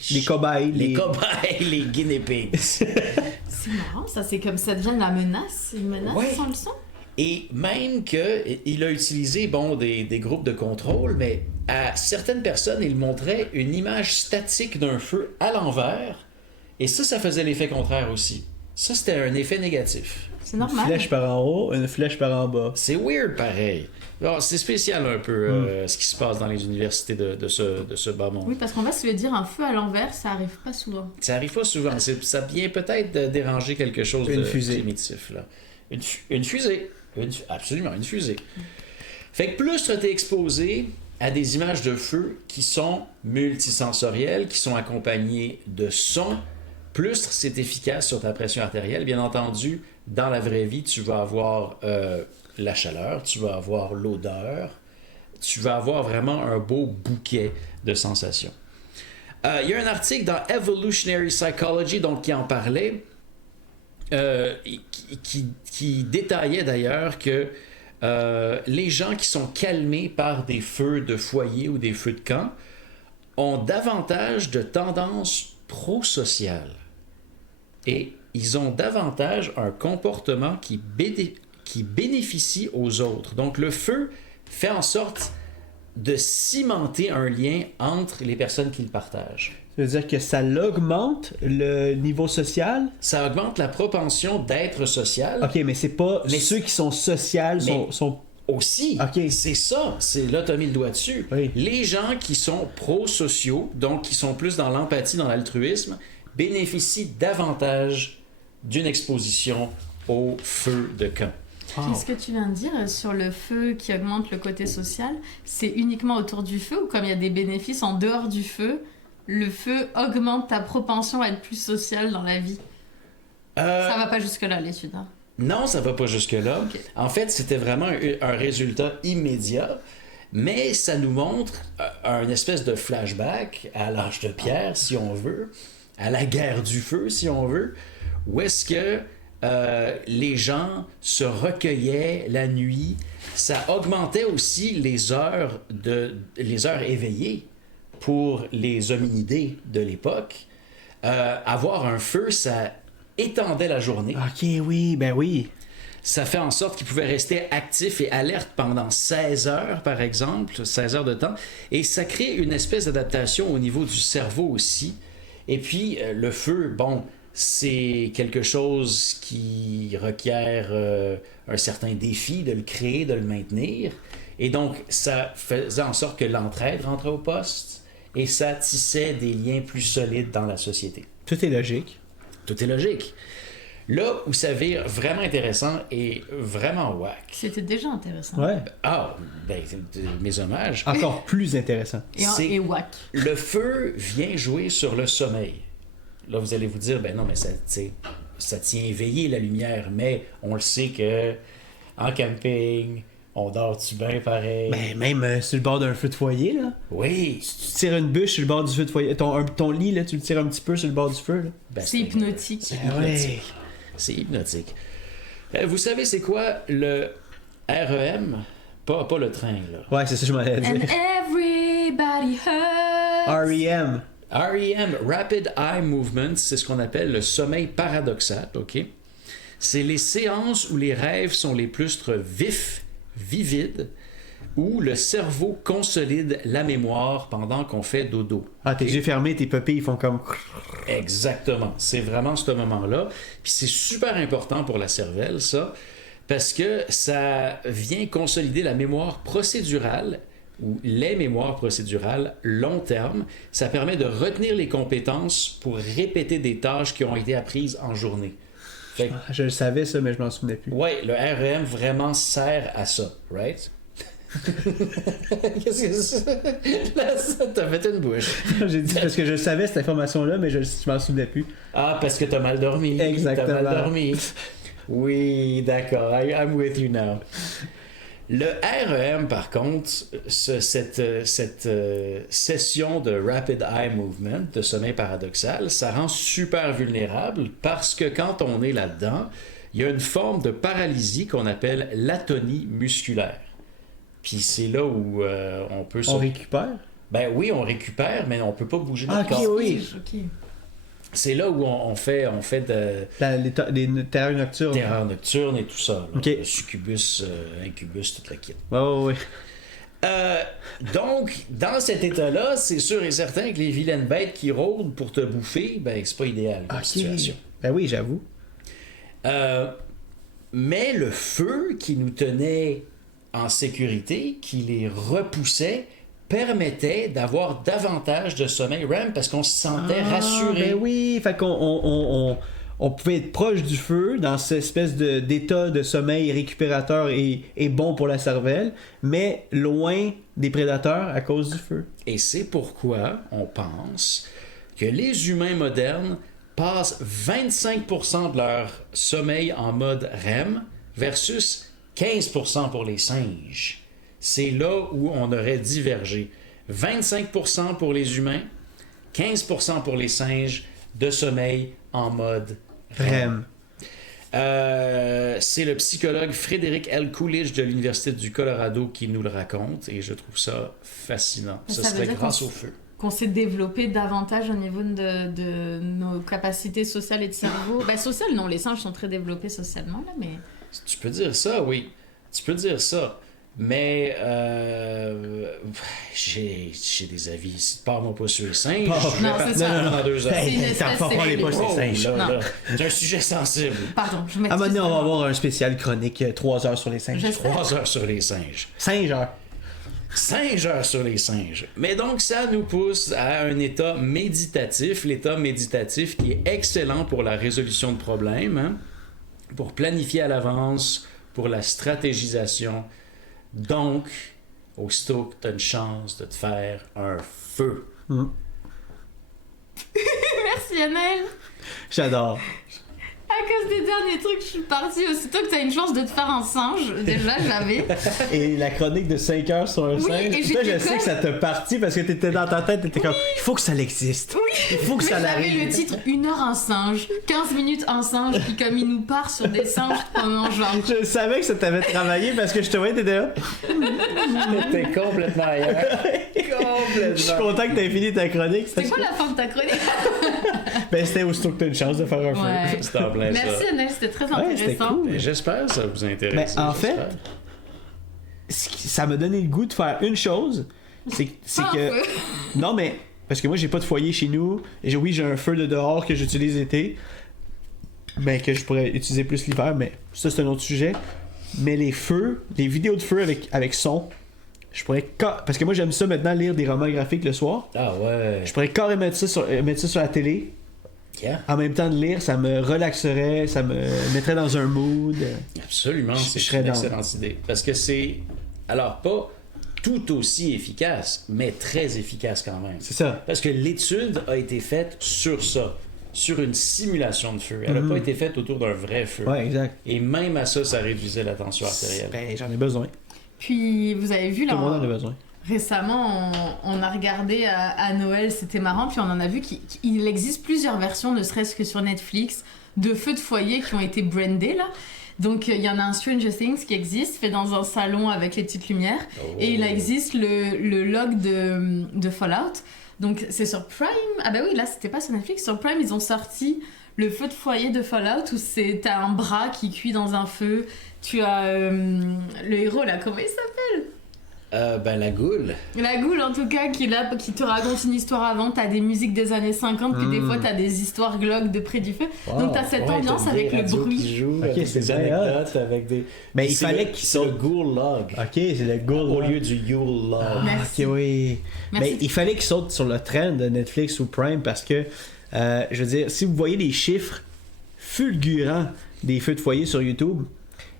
Les cobayes. Les cobayes, les guinea pigs. C'est marrant, ça, c'est comme ça devient la menace, une menace Ouais. sans le son. Et même qu'il a utilisé des groupes de contrôle, mais à certaines personnes, il montrait une image statique d'un feu à l'envers, et ça faisait l'effet contraire aussi. Ça, c'était un effet négatif. C'est Une normal. flèche par en haut, une flèche par en bas. C'est weird pareil. Alors, c'est spécial un peu ce qui se passe dans les universités de ce bas monde. Oui, parce qu'on va se le dire, un feu à l'envers, ça arrive pas souvent. Ça arrive pas souvent. Ça vient peut-être de déranger quelque chose Une de fusée. primitif. Là. Une fusée. Absolument, une fusée. Fait que plus tu es exposé à des images de feu qui sont multisensorielles, qui sont accompagnées de sons, plus c'est efficace sur ta pression artérielle. Bien entendu, dans la vraie vie, tu vas avoir la chaleur, tu vas avoir l'odeur, tu vas avoir vraiment un beau bouquet de sensations. Il y a un article dans Evolutionary Psychology donc, qui en parlait, qui détaillait d'ailleurs que les gens qui sont calmés par des feux de foyer ou des feux de camp ont davantage de tendances prosociales. Et ils ont davantage un comportement qui bénéficie aux autres. Donc le feu fait en sorte de cimenter un lien entre les personnes qui le partagent. Ça veut dire que ça augmente le niveau social? Ça augmente la propension d'être social. OK, mais c'est pas... ceux qui sont sociaux sont... Aussi, okay. C'est ça, là t'as mis le doigt dessus. Oui. Les gens qui sont pro-sociaux, donc qui sont plus dans l'empathie, dans l'altruisme, bénéficient davantage d'une exposition au feu de camp. Wow. Ce que tu viens de dire sur le feu qui augmente le côté social, c'est uniquement autour du feu ou comme il y a des bénéfices en dehors du feu, le feu augmente ta propension à être plus social dans la vie? Ça va pas jusque-là l'étude, hein? Non, ça va pas jusque-là. Okay. En fait, c'était vraiment un résultat immédiat, mais ça nous montre un espèce de flashback à l'âge de pierre, si on veut, à la guerre du feu, si on veut, où est-ce que les gens se recueillaient la nuit. Ça augmentait aussi les heures éveillées pour les hominidés de l'époque. Avoir un feu, ça étendait la journée. OK, oui, ben oui. Ça fait en sorte qu'ils pouvaient rester actifs et alertes pendant 16 heures, par exemple, 16 heures de temps. Et ça crée une espèce d'adaptation au niveau du cerveau aussi. Et puis, le feu, bon, c'est quelque chose qui requiert un certain défi de le créer, de le maintenir. Et donc, ça faisait en sorte que l'entraide rentrait au poste et ça tissait des liens plus solides dans la société. Tout est logique. Tout est logique. Là où ça vire vraiment intéressant et vraiment whack. C'était déjà intéressant. Ouais. Ah, ben, mes hommages. Encore plus intéressant. Et whack. Le feu vient jouer sur le sommeil. Là, vous allez vous dire, ben non, mais ça tient éveillé la lumière, mais on le sait que en camping, on dort-tu bien pareil? Ben, même sur le bord d'un feu de foyer, là. Oui. Tu tires une bûche sur le bord du feu de foyer. Ton lit, là, tu le tires un petit peu sur le bord du feu, là. Ben, c'est hypnotique. C'est hypnotique. Ouais. C'est hypnotique. Vous savez, c'est quoi le REM? Pas le train, là. Ouais, c'est ça que je m'en allais dire. And everybody hurts. REM. REM, Rapid Eye Movement, c'est ce qu'on appelle le sommeil paradoxal, OK? C'est les séances où les rêves sont les plus vifs, vivides, où le cerveau consolide la mémoire pendant qu'on fait dodo. Ah, tes yeux fermés, tes pupilles, ils font comme... Exactement. C'est vraiment ce moment-là. Puis c'est super important pour la cervelle, ça, parce que ça vient consolider la mémoire procédurale ou les mémoires procédurales long terme. Ça permet de retenir les compétences pour répéter des tâches qui ont été apprises en journée. Fait que, je le savais, ça, mais je m'en souvenais plus. Oui, le REM vraiment sert à ça, right? Qu'est-ce que c'est ça? Là, ça t'a fait une bouche. J'ai dit parce que je savais cette information-là, mais je m'en souvenais plus. Ah, parce que t'as mal dormi. Exactement. T'as mal dormi. Oui, d'accord. I'm with you now. Le REM, par contre, cette session de Rapid Eye Movement, de sommeil paradoxal, ça rend super vulnérable parce que quand on est là-dedans, il y a une forme de paralysie qu'on appelle l'atonie musculaire. Puis c'est là où on peut... On récupère? Ben oui, on récupère, mais on peut pas bouger notre corps. Oui. Okay. C'est là où on fait les terreurs nocturnes. Terreurs nocturnes et tout ça. Okay. Le succubus, incubus, toute la kit. Oui. Donc, dans cet état-là, c'est sûr et certain que les vilaines bêtes qui rôdent pour te bouffer, ben c'est pas idéal comme situation. Ben oui, j'avoue. Mais le feu qui nous tenait en sécurité, qui les repoussait, permettait d'avoir davantage de sommeil REM parce qu'on se sentait rassuré. Ben oui, fait qu'on on pouvait être proche du feu dans cette espèce d'état de sommeil récupérateur et bon pour la cervelle, mais loin des prédateurs à cause du feu. Et c'est pourquoi on pense que les humains modernes passent 25% de leur sommeil en mode REM versus 15% pour les singes. C'est là où on aurait divergé. 25% pour les humains, 15% pour les singes de sommeil en mode REM. C'est le psychologue Frédéric L. Coolidge de l'Université du Colorado qui nous le raconte et je trouve ça fascinant. Ce serait grâce au feu. Qu'on s'est développé davantage au niveau de nos capacités sociales et de cerveau. Ben, sociales, non, les singes sont très développés socialement, là, mais... Tu peux dire ça, oui. Tu peux dire ça. Mais j'ai des avis. Parle-moi pas sur les singes. Non, c'est ça. Dans 2 heures. C'est une Hey, espèce t'en parlez pas, cellulaire. c'est singe. Là, c'est un sujet sensible. Pardon, je Ah, m'excuse. maintenant, on va avoir un spécial chronique 3 heures sur les singes. J'espère. 3 heures sur les singes. Singe heures. 5 heures sur les singes. Mais donc, ça nous pousse à un état méditatif. L'état méditatif qui est excellent pour la résolution de problèmes, hein, pour planifier à l'avance, pour la stratégisation. Donc, aussitôt que tu as une chance de te faire un feu. Merci Annelle. J'adore. À cause des derniers trucs, je suis partie. Aussitôt que t'as une chance de te faire un singe, déjà j'avais. Et la chronique de 5 heures sur un Oui, singe, et toi, je j'étais sais comme- que ça t'a parti parce que t'étais dans ta tête, t'étais comme, il faut que ça existe. Il faut que Mais ça j'avais l'arrive. le titre 1 heure un singe, 15 minutes un singe, puis comme il nous part sur des singes pendant genre. Je savais que ça t'avait travaillé parce que je te voyais, t'étais là. T'es complètement ailleurs. Je suis content que t'aies fini ta chronique. C'est quoi la fin de ta chronique? Ben, c'était aussitôt que t'as une chance de faire un feu. Ouais. C'est en plein ça. Merci Annelle, c'était très Ouais, c'était intéressant. cool. Mais j'espère que ça vous intéresse. Mais en fait, j'espère. Ça m'a donné le goût de faire une chose. C'est Pas un que. feu. Non, mais. Parce que moi, j'ai pas de foyer chez nous. Et oui, j'ai un feu de dehors que j'utilise l'été. Mais que je pourrais utiliser plus l'hiver. Mais ça, c'est un autre sujet. Mais les feux, les vidéos de feu avec son, je pourrais. Parce que moi, j'aime ça maintenant, lire des romans graphiques le soir. Ah ouais. Je pourrais carrément mettre ça sur la télé. Yeah. En même temps de lire, ça me relaxerait, ça me mettrait dans un mood. Absolument, Je c'est serais une down. excellente idée. Parce que c'est, alors pas tout aussi efficace, mais très efficace quand même. C'est ça. Parce que l'étude a été faite sur ça, sur une simulation de feu. Elle n'a pas été faite autour d'un vrai feu. Ouais, exact. Et même à ça, ça réduisait la tension artérielle. Ben, j'en ai besoin. Puis vous avez vu Tout là. le monde en a besoin. Récemment, on a regardé à Noël, c'était marrant, puis on en a vu qu'il existe plusieurs versions, ne serait-ce que sur Netflix, de feux de foyer qui ont été brandés là. Donc il y en a un Stranger Things qui existe, fait dans un salon avec les petites lumières, et il existe le log de Fallout. Donc c'est sur Prime. Ah bah oui, là c'était pas sur Netflix, sur Prime ils ont sorti le feu de foyer de Fallout où t'as un bras qui cuit dans un feu. Tu as le héros là, comment il s'appelle? Ben la goule. La goule, en tout cas, qui te raconte une histoire avant. T'as des musiques des années 50, puis des fois, t'as des histoires glauques de près du feu. Donc, t'as cette ambiance avec le bruit. Qui joue, Ok, avec c'est des bien anecdotes, avec des... Mais il C'est fallait le- qu'il c'est le saute. Ghoul Log. Ok, c'est le goal. Au lieu du Yule Log. Ah, Merci. ok, oui. Merci. Mais il fallait qu'il saute sur le trend de Netflix ou Prime parce que, je veux dire, si vous voyez les chiffres fulgurants des feux de foyer sur YouTube,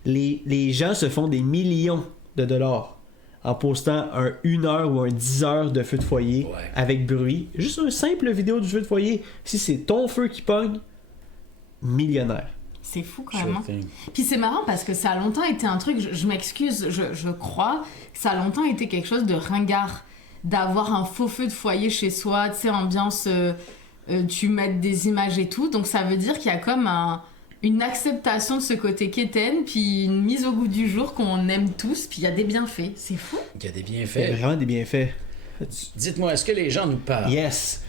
les gens se font des millions de dollars en postant un 1 heure ou un 10 heures de feu de foyer Ouais. avec bruit. Juste une simple vidéo du feu de foyer. Si c'est ton feu qui pogne, millionnaire. C'est fou quand Sure même. hein. thing. Puis c'est marrant parce que ça a longtemps été un truc, je m'excuse, je crois, que ça a longtemps été quelque chose de ringard d'avoir un faux feu de foyer chez soi, tu sais, ambiance, tu mets des images et tout. Donc ça veut dire qu'il y a comme une acceptation de ce côté quétaine, puis une mise au goût du jour qu'on aime tous, puis il y a des bienfaits. C'est fou. Il y a des Il y a bienfaits. vraiment des bienfaits. Dites-moi, est-ce que les gens nous parlent? Yes.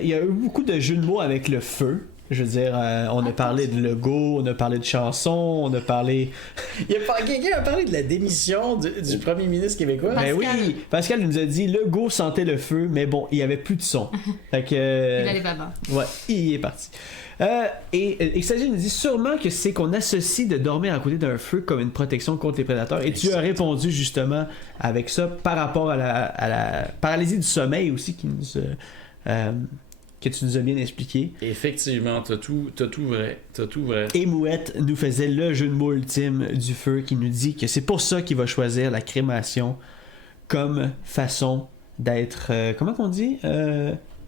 Il y a eu beaucoup de jeux de mots avec le feu. Je veux dire, on a parlé de logo, on a parlé de chansons, on a parlé... Quelqu'un a parlé de la démission du premier ministre québécois? Ben Pascal. oui, Pascal nous a dit Legault sentait le feu, mais bon, il y avait plus de son. Fait que... Il allait pas bien. Ouais, il est parti. Et Xavier nous dit sûrement que c'est qu'on associe de dormir à côté d'un feu comme une protection contre les prédateurs. Et tu as répondu justement avec ça par rapport à la paralysie du sommeil aussi que tu nous as bien expliqué. Effectivement, t'as tout vrai. T'as tout vrai. Et Mouette nous faisait le jeu de mots ultime du feu qui nous dit que c'est pour ça qu'il va choisir la crémation comme façon d'être, comment qu'on dit?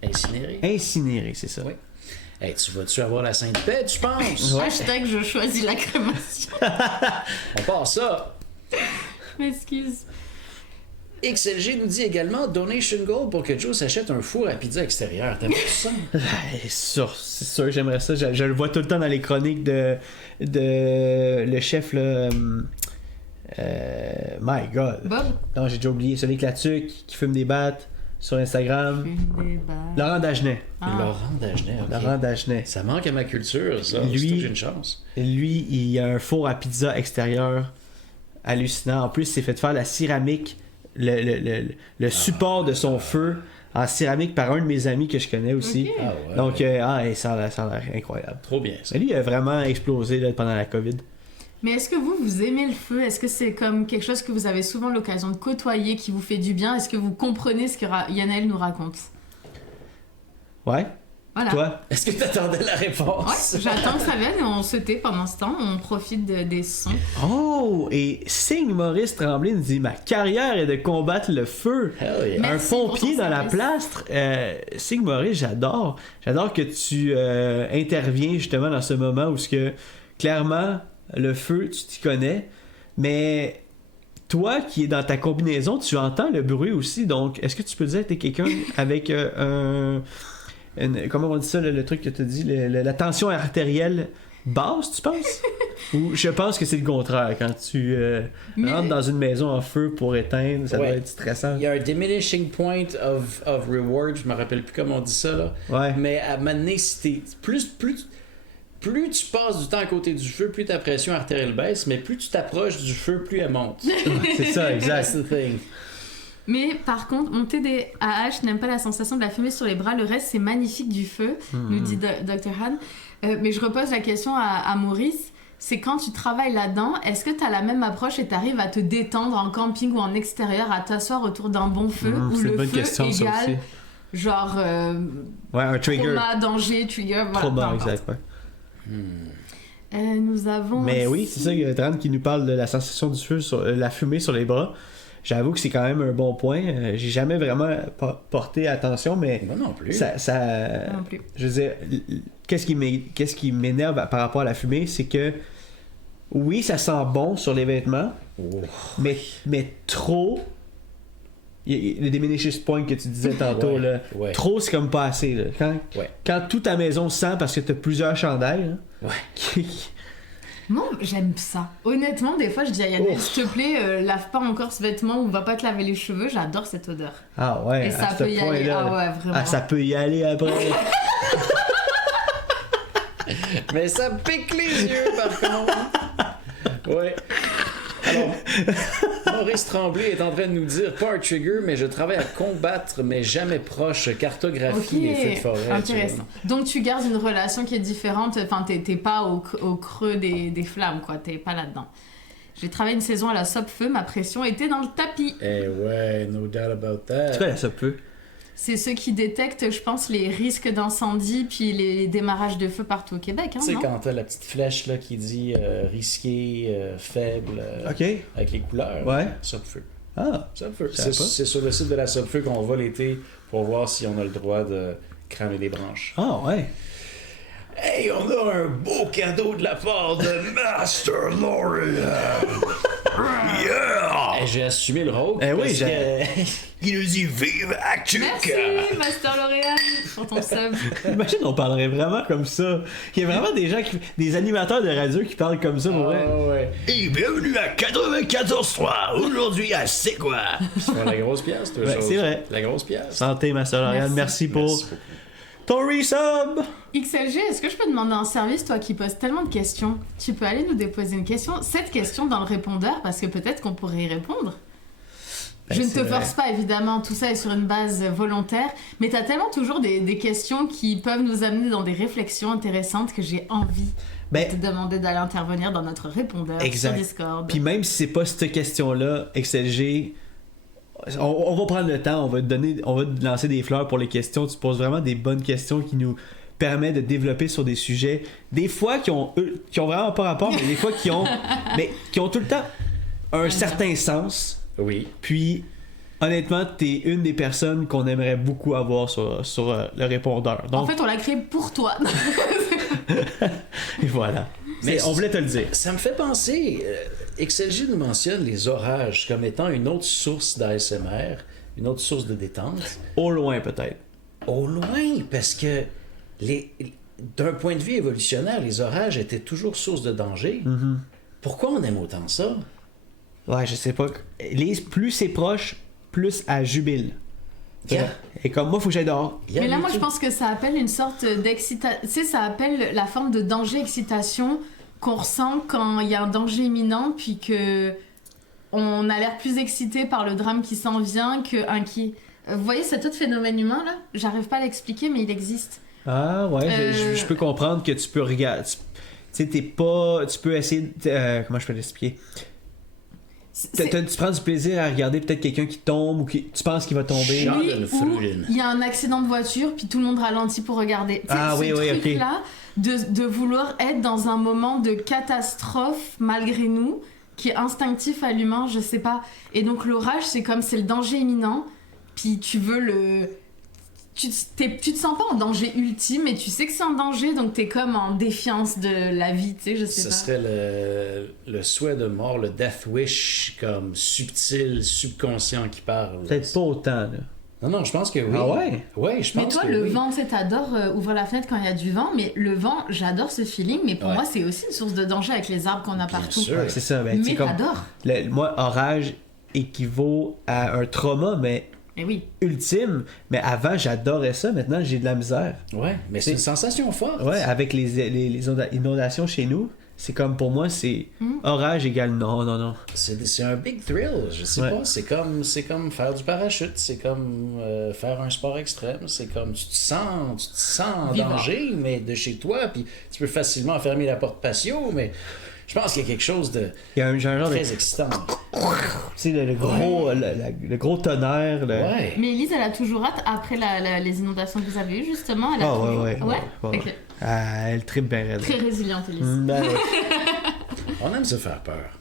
Incinéré. Incinéré, c'est ça. Oui. Hey, tu vas-tu avoir la sainte paix, tu penses? Ouais. Hashtag je choisis la crémation. On part ça. M'excuse. XLG nous dit également Donation Gold pour que Joe s'achète un four à pizza extérieur. T'aimes ça? C'est sûr, j'aimerais ça. Je le vois tout le temps dans les chroniques de le chef, là. My God. Bob, Non, j'ai déjà oublié. Celui avec la tuque qui fume des battes sur Instagram. fume des balles. Laurent Dagenet. Ah. Laurent Dagenet, ok. Laurent Dagenet. Ça manque à ma culture, ça. Lui- Surtout que j'ai une chance. Lui, il a un four à pizza extérieur hallucinant. En plus, il s'est fait faire la céramique, le support de son feu en céramique par un de mes amis que je connais aussi. Ok. Ah ouais. Donc, ça a l'air incroyable. Trop bien, ça. Mais lui, il a vraiment explosé là, pendant la COVID. Mais est-ce que vous aimez le feu? Est-ce que c'est comme quelque chose que vous avez souvent l'occasion de côtoyer, qui vous fait du bien? Est-ce que vous comprenez ce que Yanaël nous raconte? Ouais. Voilà. Toi? Est-ce que t'attendais la réponse? Ouais, j'attends que ça vienne et on se tait pendant ce temps, on profite des sons. Oh! Et Signe Maurice Tremblay nous dit: ma carrière est de combattre le feu. Hell yeah. Merci Un pour pompier ton dans la service. plastre. Signe Maurice, j'adore. J'adore que tu interviens justement dans ce moment où ce que clairement le feu, tu t'y connais, mais toi qui es dans ta combinaison, tu entends le bruit aussi. Donc, est-ce que tu peux dire que t'es quelqu'un avec comment on dit ça, le truc que tu dis, la tension artérielle basse, tu penses? Ou je pense que c'est le contraire, quand tu Mais- rentres dans une maison en feu pour éteindre, ça doit Ouais. être stressant. Il y a un diminishing point of reward, je me rappelle plus comment on dit ça, là. Ouais. Mais à un moment donné, si t'es... Plus tu passes du temps à côté du feu, plus ta pression artérielle baisse, mais plus tu t'approches du feu, plus elle monte. C'est ça, That's exact. the thing. Mais par contre, mon TDAH n'aime pas la sensation de la fumée sur les bras, le reste c'est magnifique du feu, nous dit Dr. Han. Mais je repose la question à Maurice, c'est quand tu travailles là-dedans, est-ce que tu as la même approche et tu arrives à te détendre en camping ou en extérieur, à t'asseoir autour d'un bon feu, où C'est le une bonne feu question, ça aussi. égale genre Ouais, un trigger. trauma, danger, trigger, voilà. peu Trauma, importe. exact, ouais. Nous avons Mais oui, aussi- c'est ça, il y a Tran qui nous parle de la sensation du feu, sur la fumée sur les bras. J'avoue que c'est quand même un bon point. J'ai jamais vraiment porté attention, mais Moi non plus. ça Non plus. je veux dire, qu'est-ce qui m'énerve par rapport à la fumée, c'est que oui, ça sent bon sur les vêtements, Oh. mais trop. Le diminishing point que tu disais tantôt, Ouais, là, ouais. trop c'est comme pas assez. Là. Ouais. Quand toute ta maison sent parce que t'as plusieurs chandails, là, Ouais. Moi, j'aime ça. Honnêtement, des fois, je dis à Yannel, s'il te plaît, lave pas encore ce vêtement ou va pas te laver les cheveux. J'adore cette odeur. ah ouais, Et ça à ce peut y aller. point-là, Ah ouais, vraiment. ah, ça peut y aller après. Mais ça pique les yeux, par contre. Ouais. Alors, Maurice Tremblay est en train de nous dire pas un trigger, mais je travaille à combattre, mais jamais proche. Cartographie des feux de forêt. tu Intéressant. vois. Donc tu gardes une relation qui est différente. Enfin, t'es pas au creux des flammes, quoi. T'es pas là-dedans. J'ai travaillé une saison à la Sopfeu. Ma pression était dans le tapis. Eh ouais, no doubt about that. Tu vois, ça peut. C'est ceux qui détectent, je pense, les risques d'incendie puis les démarrages de feu partout au Québec, hein, Tu sais, non? quand t'as la petite flèche là, qui dit risqué, faible, Ok. avec les couleurs, Ouais. Sopfeu. Ah. Sopfeu. Je savais C'est pas. c'est sur le site de la Sopfeu qu'on va l'été pour voir si on a le droit de cramer des branches. Ah ouais. Hey, on a un beau cadeau de la part de Master L'Oréal! Yeah! J'ai assumé le rôle. Eh oui, parce j'ai- que- Il nous dit vive Actuc! Merci, Master L'Oréal, pour ton sub. Imagine, on parlerait vraiment comme ça. Il y a vraiment des gens, des animateurs de radio qui parlent comme ça, pour vrai. Ah ouais. Et bienvenue à 94.3. Aujourd'hui à C'est quoi? Tu vois la grosse pièce, toi, Ouais, chose. c'est vrai. La grosse pièce. Santé, ma soeur Lauriane. Merci pour Merci beaucoup. ton resub. XLG, est-ce que je peux demander un service, toi qui poses tellement de questions? Tu peux aller nous déposer une question, cette question dans le répondeur, parce que peut-être qu'on pourrait y répondre. Ben, Je ne c'est te vrai. force pas, évidemment, tout ça est sur une base volontaire, mais t'as tellement toujours des questions qui peuvent nous amener dans des réflexions intéressantes que j'ai envie Ben, de te demander d'aller intervenir dans notre répondeur Exact. sur Discord. Puis même si c'est pas cette question-là, XLG, on va prendre le temps, on va te lancer des fleurs pour les questions. Tu poses vraiment des bonnes questions qui nous permettent de développer sur des sujets, des fois qui ont vraiment pas rapport, mais des fois qui ont tout le temps un certain sens. Oui. Puis, honnêtement, t'es une des personnes qu'on aimerait beaucoup avoir sur le répondeur. En Donc, fait, on l'a créé pour toi. et voilà. Mais On voulait te le dire. Ça me fait penser, XLG nous mentionne les orages comme étant une autre source d'ASMR, une autre source de détente. Au loin, peut-être. Au loin, parce que d'un point de vue évolutionnaire, les orages étaient toujours source de danger. Mm-hmm. Pourquoi on aime autant ça? Ouais, je sais pas. Plus c'est proche, plus elle jubile. Yeah. Et comme moi, faut que j'aille dehors. Il y a Mais là, du moi, je tout. pense que ça appelle une sorte d'excitation. Tu sais, ça appelle la forme de danger-excitation qu'on ressent quand il y a un danger imminent, puis que on a l'air plus excité par le drame qui s'en vient qu'un qui... Vous voyez cet autre phénomène humain là? J'arrive pas à l'expliquer, mais il existe. Ah ouais, je peux comprendre que tu peux regarder. Tu sais, t'es pas. Tu peux essayer. Comment je peux l'expliquer? Tu prends du plaisir à regarder peut-être quelqu'un qui tombe ou qui tu penses qu'il va tomber. Oui, ou il y a un accident de voiture puis tout le monde ralentit pour regarder. Ah oui, oui, ok. Là, de vouloir être dans un moment de catastrophe malgré nous, qui est instinctif à l'humain, je sais pas. Et donc l'orage, c'est comme c'est le danger imminent, puis tu veux le... Tu te sens pas en danger ultime, mais tu sais que c'est un danger, donc t'es comme en défiance de la vie, tu sais, je sais pas. Ce serait le souhait de mort, le death wish, comme subtil, subconscient qui parle. Peut-être pas autant, là. Non, je pense que oui. Ah ouais? Ouais, je pense mais toi, que le oui. vent, tu sais, t'adores ouvrir la fenêtre quand il y a du vent, mais le vent, j'adore ce feeling, mais pour moi, c'est aussi une source de danger avec les arbres qu'on a partout. sûr. Ouais, c'est ça. Ben, Mais comme, t'adores. moi, orage équivaut à un trauma, mais Mais oui. ultime. Mais avant, j'adorais ça. Maintenant, j'ai de la misère. Ouais, mais c'est une sensation forte. Ouais, avec les inondations chez nous, c'est comme pour moi, c'est orage égale non. C'est un big thrill, je sais Ouais. pas. C'est comme faire du parachute, c'est comme faire un sport extrême, c'est comme tu te sens en Vivant. danger, mais de chez toi, puis tu peux facilement fermer la porte patio, mais je pense qu'il y a quelque chose de Il y a un genre de. très excitant. Tu sais, le gros, le gros tonnerre. Ouais. Mais Elise, elle a toujours hâte, après les inondations que vous avez eues, justement. Elle a Ah, toujours... ouais. Ok. Ah, elle tripe bien raide. Très résiliente, Elise. Ben, ouais. On aime se faire peur.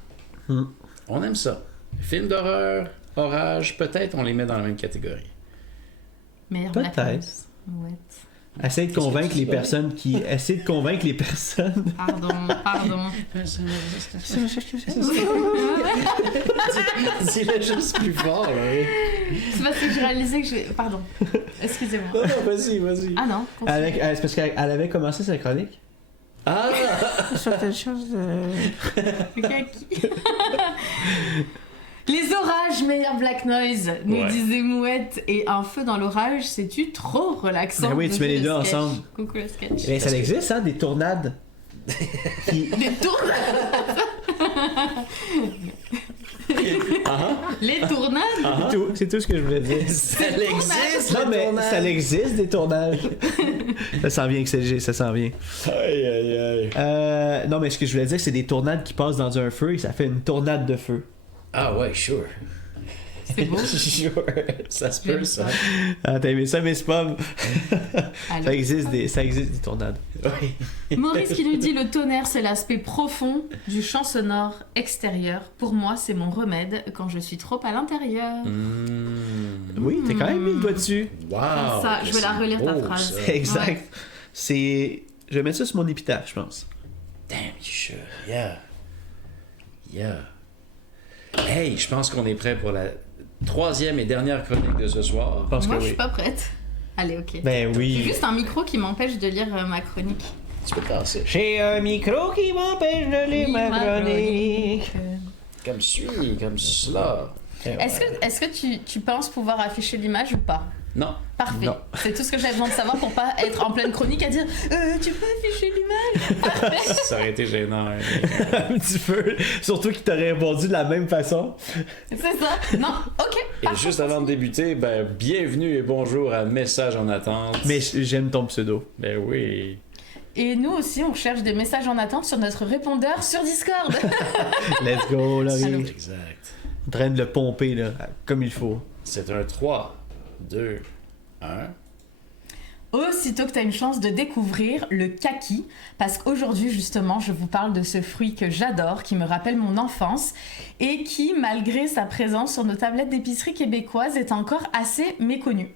Mm. On aime ça. Films d'horreur, orage, peut-être on les met dans la même catégorie. Meilleure Peut-être. Black Noise. Ouais. Essaye de Qu'est-ce que convaincre tu les dis, personnes qui. Essaye de convaincre les personnes. Pardon. Dis-le juste plus fort, là. C'est parce que j'ai réalisé que j'ai... Pardon. Excusez-moi. Non, vas-y. Ah non, continue. C'est parce qu'elle avait commencé sa chronique. Ah! Certaines choses. Le kaki. Les orages, meilleur Black Noise, nous Ouais. disait Mouette, et un feu dans l'orage, c'est-tu trop relaxant? Ben oui, tu mets les Le deux sketch. ensemble. Coucou le sketch. Mais ça existe, hein, des tornades. Qui- Des tournades. Les tournades. C'est tout ce que je voulais dire. Ça existe, Non, mais ça existe, des tournages. Ça s'en vient, XLG, ça s'en vient. Aïe. Non, mais ce que je voulais dire, c'est des tornades qui passent dans un feu et ça fait une tornade de feu. Ah ouais, sure. C'est beau. Sure. Ça se peut, ça. Ah, t'as aimé ça, mais c'est pas. Allez. Ça existe des tornades. Oui. Maurice qui nous dit le tonnerre, c'est l'aspect profond du champ sonore extérieur. Pour moi, c'est mon remède quand je suis trop à l'intérieur. Oui, t'as quand même mis le doigt dessus. Wow. Ça, je vais la relire ta beau, phrase. ça. Exact. Ouais. C'est. Je vais mettre ça sur mon épitaphe, je pense. Damn, you should. Yeah. Hey, je pense qu'on est prêt pour la troisième et dernière chronique de ce soir. Je pense Moi, que je oui. suis pas prête. Allez, ok. Ben J'ai oui. juste un micro qui m'empêche de lire ma chronique. Tu peux te passer. J'ai un micro qui m'empêche de lire ma chronique. Comme ceci, comme cela. Est-ce que tu penses pouvoir afficher l'image ou pas? Non. Parfait. Non. C'est tout ce que j'avais besoin de savoir pour pas être en pleine chronique à dire tu peux afficher l'image? Parfait. Ça aurait été gênant. Hein. Un petit peu. Surtout qu'il t'aurait répondu de la même façon. C'est ça. Non, ok. Et parfait. juste avant de débuter, ben, bienvenue et bonjour à Message en attente. Mais j'aime ton pseudo. Ben oui. Et nous aussi, on cherche des messages en attente sur notre répondeur sur Discord. Let's go, Laurie. Allô. Exact. En train de le pomper, là, comme il faut. C'est un 3, 2, 1. Aussitôt que tu as une chance de découvrir le kaki, parce qu'aujourd'hui justement je vous parle de ce fruit que j'adore, qui me rappelle mon enfance et qui, malgré sa présence sur nos tablettes d'épicerie québécoises, est encore assez méconnu.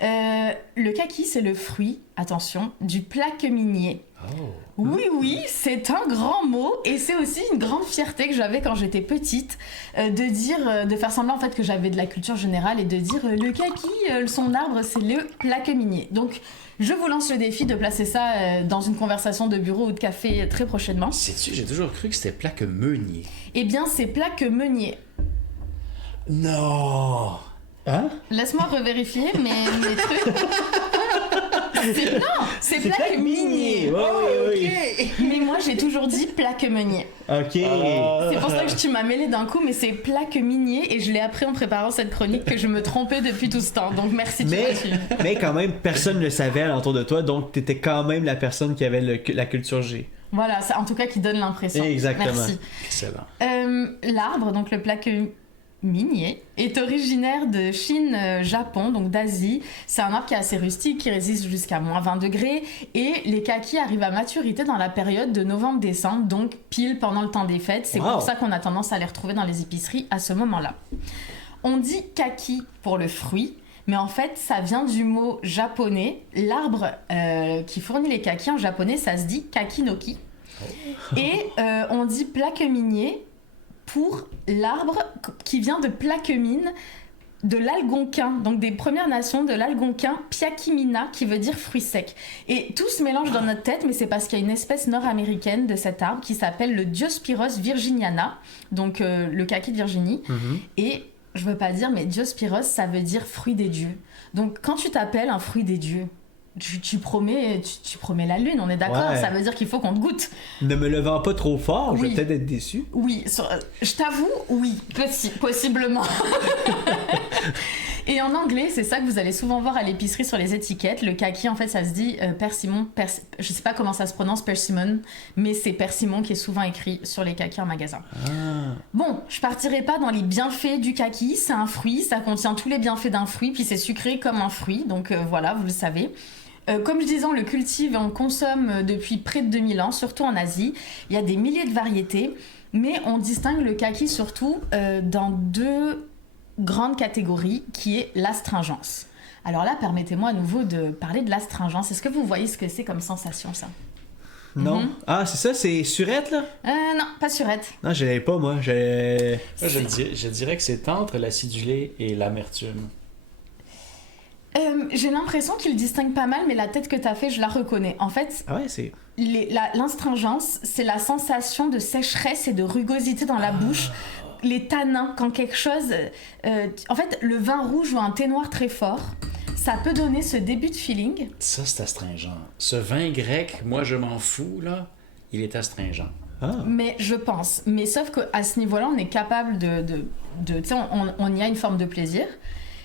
Le kaki, c'est le fruit, attention, du plaque minier. Oh. Oui, c'est un grand mot et c'est aussi une grande fierté que j'avais quand j'étais petite de faire semblant en fait que j'avais de la culture générale et de dire le kaki, son arbre c'est le plaque minier. Donc je vous lance le défi de placer ça dans une conversation de bureau ou de café très prochainement. Sais-tu, j'ai toujours cru que c'était plaque meunier. Eh bien c'est plaque meunier. Non! Hein? Laisse-moi revérifier mes trucs. c'est plaque minier. Oui. Mais moi, j'ai toujours dit plaque meunier. Ok. C'est pour ça que tu m'as mêlé d'un coup, mais c'est plaque minier et je l'ai appris en préparant cette chronique que je me trompais depuis tout ce temps. Donc merci de m'avoir suivi. Mais quand même, personne ne le savait alentour de toi, donc t'étais quand même la personne qui avait la culture G. Voilà, en tout cas qui donne l'impression. Exactement. Merci. Excellent. L'arbre, donc le plaque minier, est originaire de Chine, Japon, donc d'Asie. C'est un arbre qui est assez rustique, qui résiste jusqu'à moins 20 degrés. Et les kakis arrivent à maturité dans la période de novembre-décembre, donc pile pendant le temps des fêtes. C'est pour ça qu'on a tendance à les retrouver dans les épiceries à ce moment-là. On dit kaki pour le fruit, mais en fait, ça vient du mot japonais. L'arbre qui fournit les kakis en japonais, ça se dit kakinoki. Et on dit plaque minier pour l'arbre qui vient de plaque mine de l'Algonquin, donc des Premières Nations de l'Algonquin, Piakimina, qui veut dire fruit sec. Et tout se mélange dans notre tête, mais c'est parce qu'il y a une espèce nord-américaine de cet arbre qui s'appelle le Diospyros virginiana, donc le kaki de Virginie. Et je veux pas dire, mais Diospyros, ça veut dire fruit des dieux. Donc quand tu t'appelles un fruit des dieux, tu promets la lune, on est d'accord, ça veut dire qu'il faut qu'on te goûte. Ne me le vends pas trop fort, je vais peut-être être déçu. Oui, je t'avoue, oui, possiblement. Et en anglais, c'est ça que vous allez souvent voir à l'épicerie sur les étiquettes. Le kaki, en fait, ça se dit persimon. Je sais pas comment ça se prononce, persimmon, mais c'est persimon qui est souvent écrit sur les kakis en magasin. Bon, je partirai pas dans les bienfaits du kaki. C'est un fruit, ça contient tous les bienfaits d'un fruit, puis c'est sucré comme un fruit. Donc voilà, vous le savez. Comme je disais, on le cultive et on le consomme depuis près de 2000 ans, surtout en Asie. Il y a des milliers de variétés, mais on distingue le kaki surtout dans deux grandes catégories, qui est l'astringence. Alors là, permettez-moi à nouveau de parler de l'astringence. Est-ce que vous voyez ce que c'est comme sensation, ça? Non. Ah, c'est ça, c'est surette, là? Non, pas surette. Non, je l'avais pas, moi. Je dirais que c'est entre l'acidulé et l'amertume. J'ai l'impression qu'il distingue pas mal, mais la tête que t'as fait, je la reconnais. En fait, l'astringence, c'est la sensation de sécheresse et de rugosité dans la bouche. Les tanins, quand quelque chose... en fait, le vin rouge ou un thé noir très fort, ça peut donner ce début de feeling. Ça, c'est astringent. Ce vin grec, moi, je m'en fous, là, il est astringent. Mais je pense. Mais sauf qu'à ce niveau-là, on est capable de tu sais, on y a une forme de plaisir.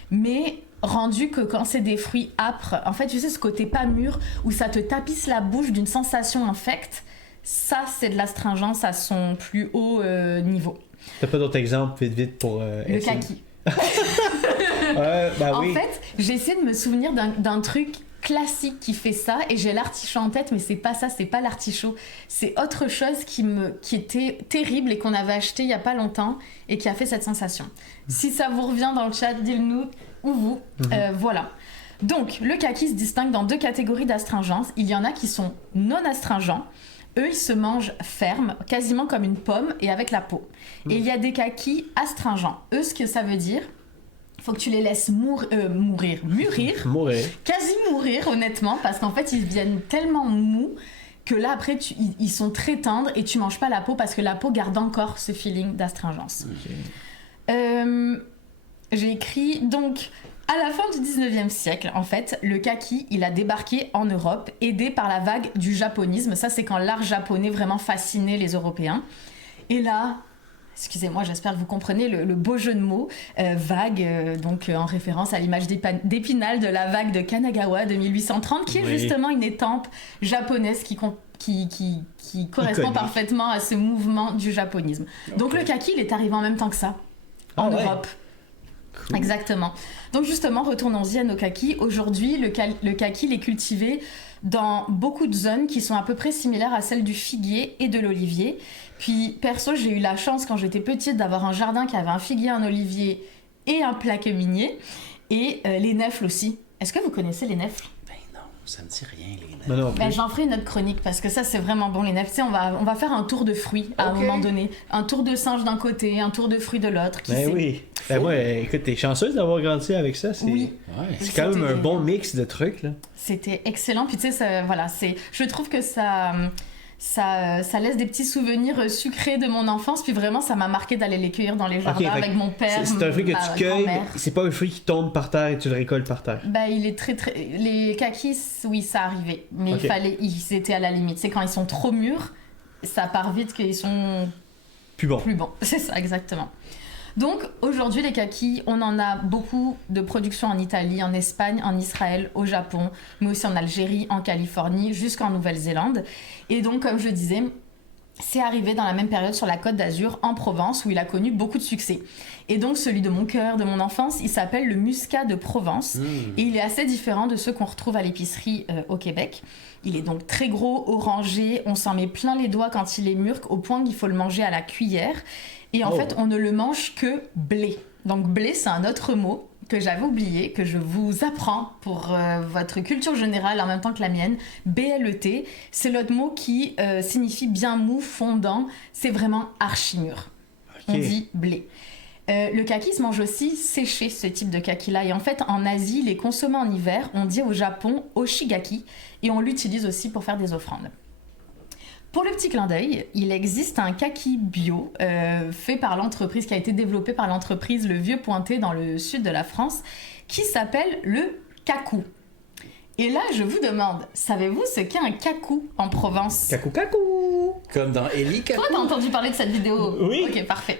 Mais... rendu que quand c'est des fruits âpres, en fait, tu sais, ce côté pas mûr, où ça te tapisse la bouche d'une sensation infecte, ça, c'est de l'astringence à son plus haut niveau. T'as pas d'autres exemples, vite, pour... le kaki. En fait, j'essaie de me souvenir d'un truc classique qui fait ça, et j'ai l'artichaut en tête, mais c'est pas ça, c'est pas l'artichaut. C'est autre chose qui était terrible et qu'on avait acheté il y a pas longtemps, et qui a fait cette sensation. Si ça vous revient dans le chat, dites-le-nous, ou vous. Voilà. Donc, le kaki se distingue dans deux catégories d'astringence. Il y en a qui sont non astringents. Eux, ils se mangent fermes, quasiment comme une pomme et avec la peau. Et il y a des kakis astringents. Eux, ce que ça veut dire, il faut que tu les laisses mûrir. Quasi mourir, honnêtement, parce qu'en fait, ils deviennent tellement mous que là, après, ils sont très tendres et tu manges pas la peau parce que la peau garde encore ce feeling d'astringence. J'ai écrit, donc, à la fin du 19e siècle, en fait, le kaki, il a débarqué en Europe, aidé par la vague du japonisme. Ça, c'est quand l'art japonais vraiment fascinait les Européens. Et là, excusez-moi, j'espère que vous comprenez le beau jeu de mots, vague, donc en référence à l'image d'Épinal de la vague de Kanagawa de 1830, qui est justement une étampe japonaise qui correspond parfaitement à ce mouvement du japonisme. Donc le kaki, il est arrivé en même temps que ça, en Europe. Cool. Exactement. Donc justement, retournons-y à nos kakis. Aujourd'hui, le kaki, il est cultivé dans beaucoup de zones qui sont à peu près similaires à celles du figuier et de l'olivier. Puis perso, j'ai eu la chance quand j'étais petite d'avoir un jardin qui avait un figuier, un olivier et un plaque minier. Et les nèfles aussi. Est-ce que vous connaissez les nèfles? Ça me dit rien, les nèfles. J'en ferai une autre chronique parce que ça, c'est vraiment bon, les nèfles. Tu sais, on va faire un tour de fruits à un moment donné. Un tour de singe d'un côté, un tour de fruits de l'autre. Oui. Écoute, t'es chanceuse d'avoir grandi avec ça. Oui. C'est quand même un bon mix de trucs, là. C'était excellent. Puis tu sais, je trouve que ça ça laisse des petits souvenirs sucrés de mon enfance, puis vraiment ça m'a marqué d'aller les cueillir dans les jardins avec mon père. C'est un fruit que ma tu cueilles, grand-mère. c'est pas un fruit qui tombe par terre et tu le récoltes par terre. Ben, il est très. Les kakis, oui, ça arrivait. Mais ils étaient à la limite. C'est quand ils sont trop mûrs, ça part vite qu'ils sont Plus bon. plus bons. C'est ça, exactement. Donc aujourd'hui, les kakis, on en a beaucoup de production en Italie, en Espagne, en Israël, au Japon, mais aussi en Algérie, en Californie, jusqu'en Nouvelle-Zélande. Et donc, comme je disais, c'est arrivé dans la même période sur la Côte d'Azur, en Provence, où il a connu beaucoup de succès. Et donc, celui de mon cœur, de mon enfance, il s'appelle le muscat de Provence. Et il est assez différent de ceux qu'on retrouve à l'épicerie au Québec. Il est donc très gros, orangé, on s'en met plein les doigts quand il est mûr, au point qu'il faut le manger à la cuillère. Et en fait, on ne le mange que blé. Donc blé, c'est un autre mot que j'avais oublié, que je vous apprends pour votre culture générale en même temps que la mienne. BLET, c'est l'autre mot qui signifie bien mou, fondant. C'est vraiment archi mûr. On dit blé. Le kaki se mange aussi séché, ce type de kaki-là. Et en fait, en Asie, il est consommé en hiver. On dit au Japon oshigaki. Et on l'utilise aussi pour faire des offrandes. Pour le petit clin d'œil, il existe un kaki bio fait par l'entreprise, qui a été développé par l'entreprise Le Vieux Pointé dans le sud de la France, qui s'appelle le kakou. Et là, je vous demande, savez-vous ce qu'est un kakou en Provence? Kakou. Comme dans Ellie Kakou. Toi, t'as entendu parler de cette vidéo? Oui. Ok, parfait.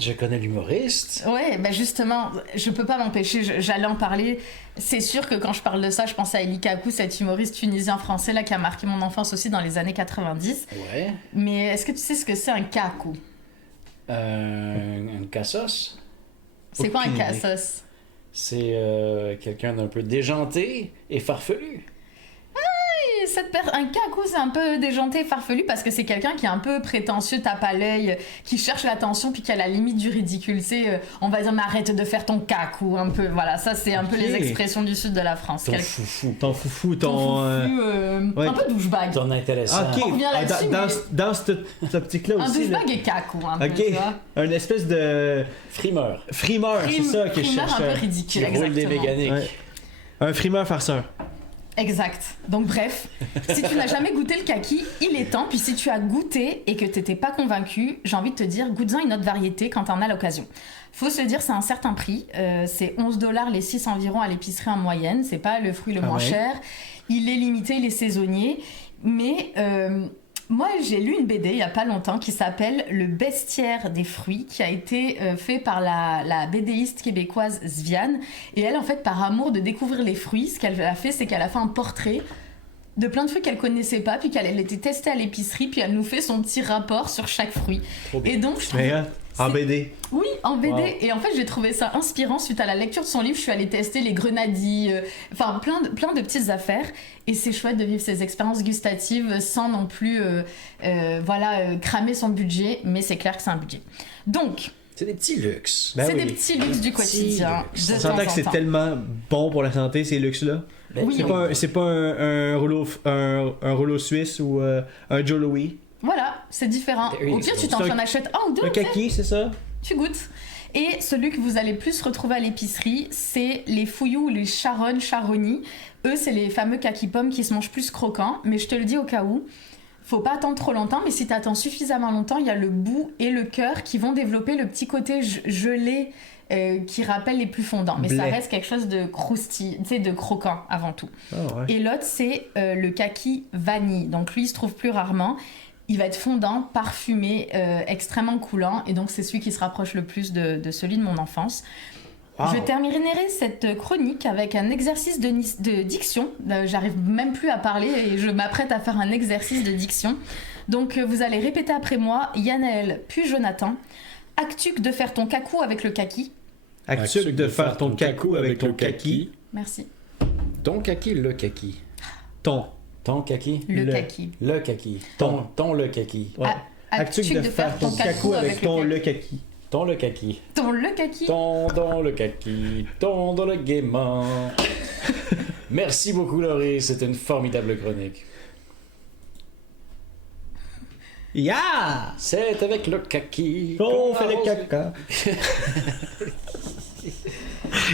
Je connais l'humoriste. Ouais, ben justement, je peux pas m'empêcher, j'allais en parler. C'est sûr que quand je parle de ça, je pense à Ellie Kakou, cet humoriste tunisien-français là qui a marqué mon enfance aussi dans les années 90. Ouais. Mais est-ce que tu sais ce que c'est un kakou? Un cassos. C'est quoi un Aucune idée. cassos? C'est quelqu'un d'un peu déjanté et farfelu. Un kakou, c'est un peu déjanté et farfelu parce que c'est quelqu'un qui est un peu prétentieux, tape à l'œil, qui cherche l'attention puis qui a la limite du ridicule. C'est, on va dire, mais arrête de faire ton kakou un peu. Voilà, ça c'est un peu les expressions du sud de la France. Ton foufou. Ton foufou, Ton ton... foufou, un peu douchebag. Ton intéressant. Ok, On revient là-dessus, dans cette optique-là Un aussi. douchebag et kakou un peu, Ok, tu vois. un espèce de Frimeur. frimeur, c'est ça que je Frimeur un cherchais. peu ridicule, Qui roule des exactement. mécaniques. Ouais. Un frimeur farceur. Exact. Donc bref, si tu n'as jamais goûté le kaki, il est temps. Puis si tu as goûté et que t'étais pas convaincu, j'ai envie de te dire, goûte-en une autre variété quand t'en as l'occasion. Faut se le dire, c'est un certain prix. C'est $11 les 6 environ à l'épicerie en moyenne. C'est pas le fruit le moins cher. Il est limité, il est saisonnier. Mais moi, j'ai lu une BD il y a pas longtemps qui s'appelle Le bestiaire des fruits, qui a été fait par la BDiste québécoise Sviane. Et elle, en fait, par amour de découvrir les fruits, ce qu'elle a fait, c'est qu'elle a fait un portrait de plein de fruits qu'elle connaissait pas, puis qu'elle était testée à l'épicerie, puis elle nous fait son petit rapport sur chaque fruit. Et donc, je trouve... Mais, en BD. Oui, en BD. Wow. Et en fait, j'ai trouvé ça inspirant. Suite à la lecture de son livre, je suis allée tester les grenadilles, enfin plein de petites affaires. Et c'est chouette de vivre ces expériences gustatives sans non plus cramer son budget. Mais c'est clair que c'est un budget. Donc, C'est des petits luxes. Ben c'est oui. des petits luxes du quotidien. luxes. De On temps s'entend en que c'est temps. tellement bon pour la santé, ces luxes-là. Ben Oui. C'est pas un rouleau suisse ou un Joe Louis. Voilà, c'est différent. There you Au pire, go. tu t'en C'est un- achètes un ou deux. Un tu sais. kaki, c'est ça? Tu goûtes. Et celui que vous allez plus retrouver à l'épicerie, c'est les fouillous ou les charognis. Eux, c'est les fameux kaki pommes qui se mangent plus croquants. Mais je te le dis au cas où, faut pas attendre trop longtemps. Mais si tu attends suffisamment longtemps, il y a le bout et le cœur qui vont développer le petit côté gelé qui rappelle les plus fondants. Mais ça Blé. reste quelque chose de croustillant, tu sais, de croquant avant tout. Ah ouais. Et l'autre, c'est le kaki vanille. Donc lui, il se trouve plus rarement. Il va être fondant, parfumé, extrêmement coulant. Et donc, c'est celui qui se rapproche le plus de celui de mon enfance. Wow. Je terminerai cette chronique avec un exercice de diction. J'arrive même plus à parler et je m'apprête à faire un exercice de diction. Donc, vous allez répéter après moi, Yanaël puis Jonathan. Actuc de faire ton cacou avec le kaki. Actuc de faire ton cacou avec ton kaki. Merci. Ton kaki, le kaki. Ton. Ton kaki. Le Le. kaki. Le kaki. Ton le kaki. Ouais. Ah, Actuc de faire ton cacou avec ton le kaki. Ton le kaki. Ton le kaki. Ton dans le kaki. Ton dans le gaiement. Merci beaucoup, Laurie. C'était une formidable chronique. Yeah! C'est avec le kaki. On qu'on fait le arrose- caca.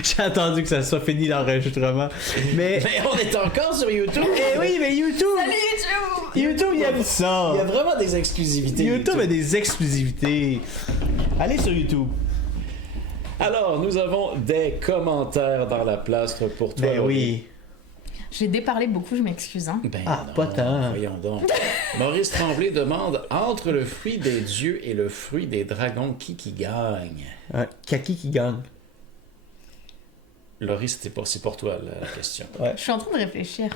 J'ai attendu que ça soit fini l'enregistrement. Mais on est encore sur YouTube. Eh oui, mais YouTube! Salut YouTube! YouTube, il aime ça! Il y a vraiment des exclusivités. YouTube a des exclusivités. Allez sur YouTube. Alors, nous avons des commentaires dans la plastre pour toi. Ben Laurie. oui. J'ai déparlé beaucoup, je m'excuse. Hein. Ben Ah, non, pas tant. Voyons donc. Maurice Tremblay demande entre le fruit des dieux et le fruit des dragons, qui gagne? Kaki qui gagne. Laurie, c'est pour toi la question. Je suis en train de réfléchir.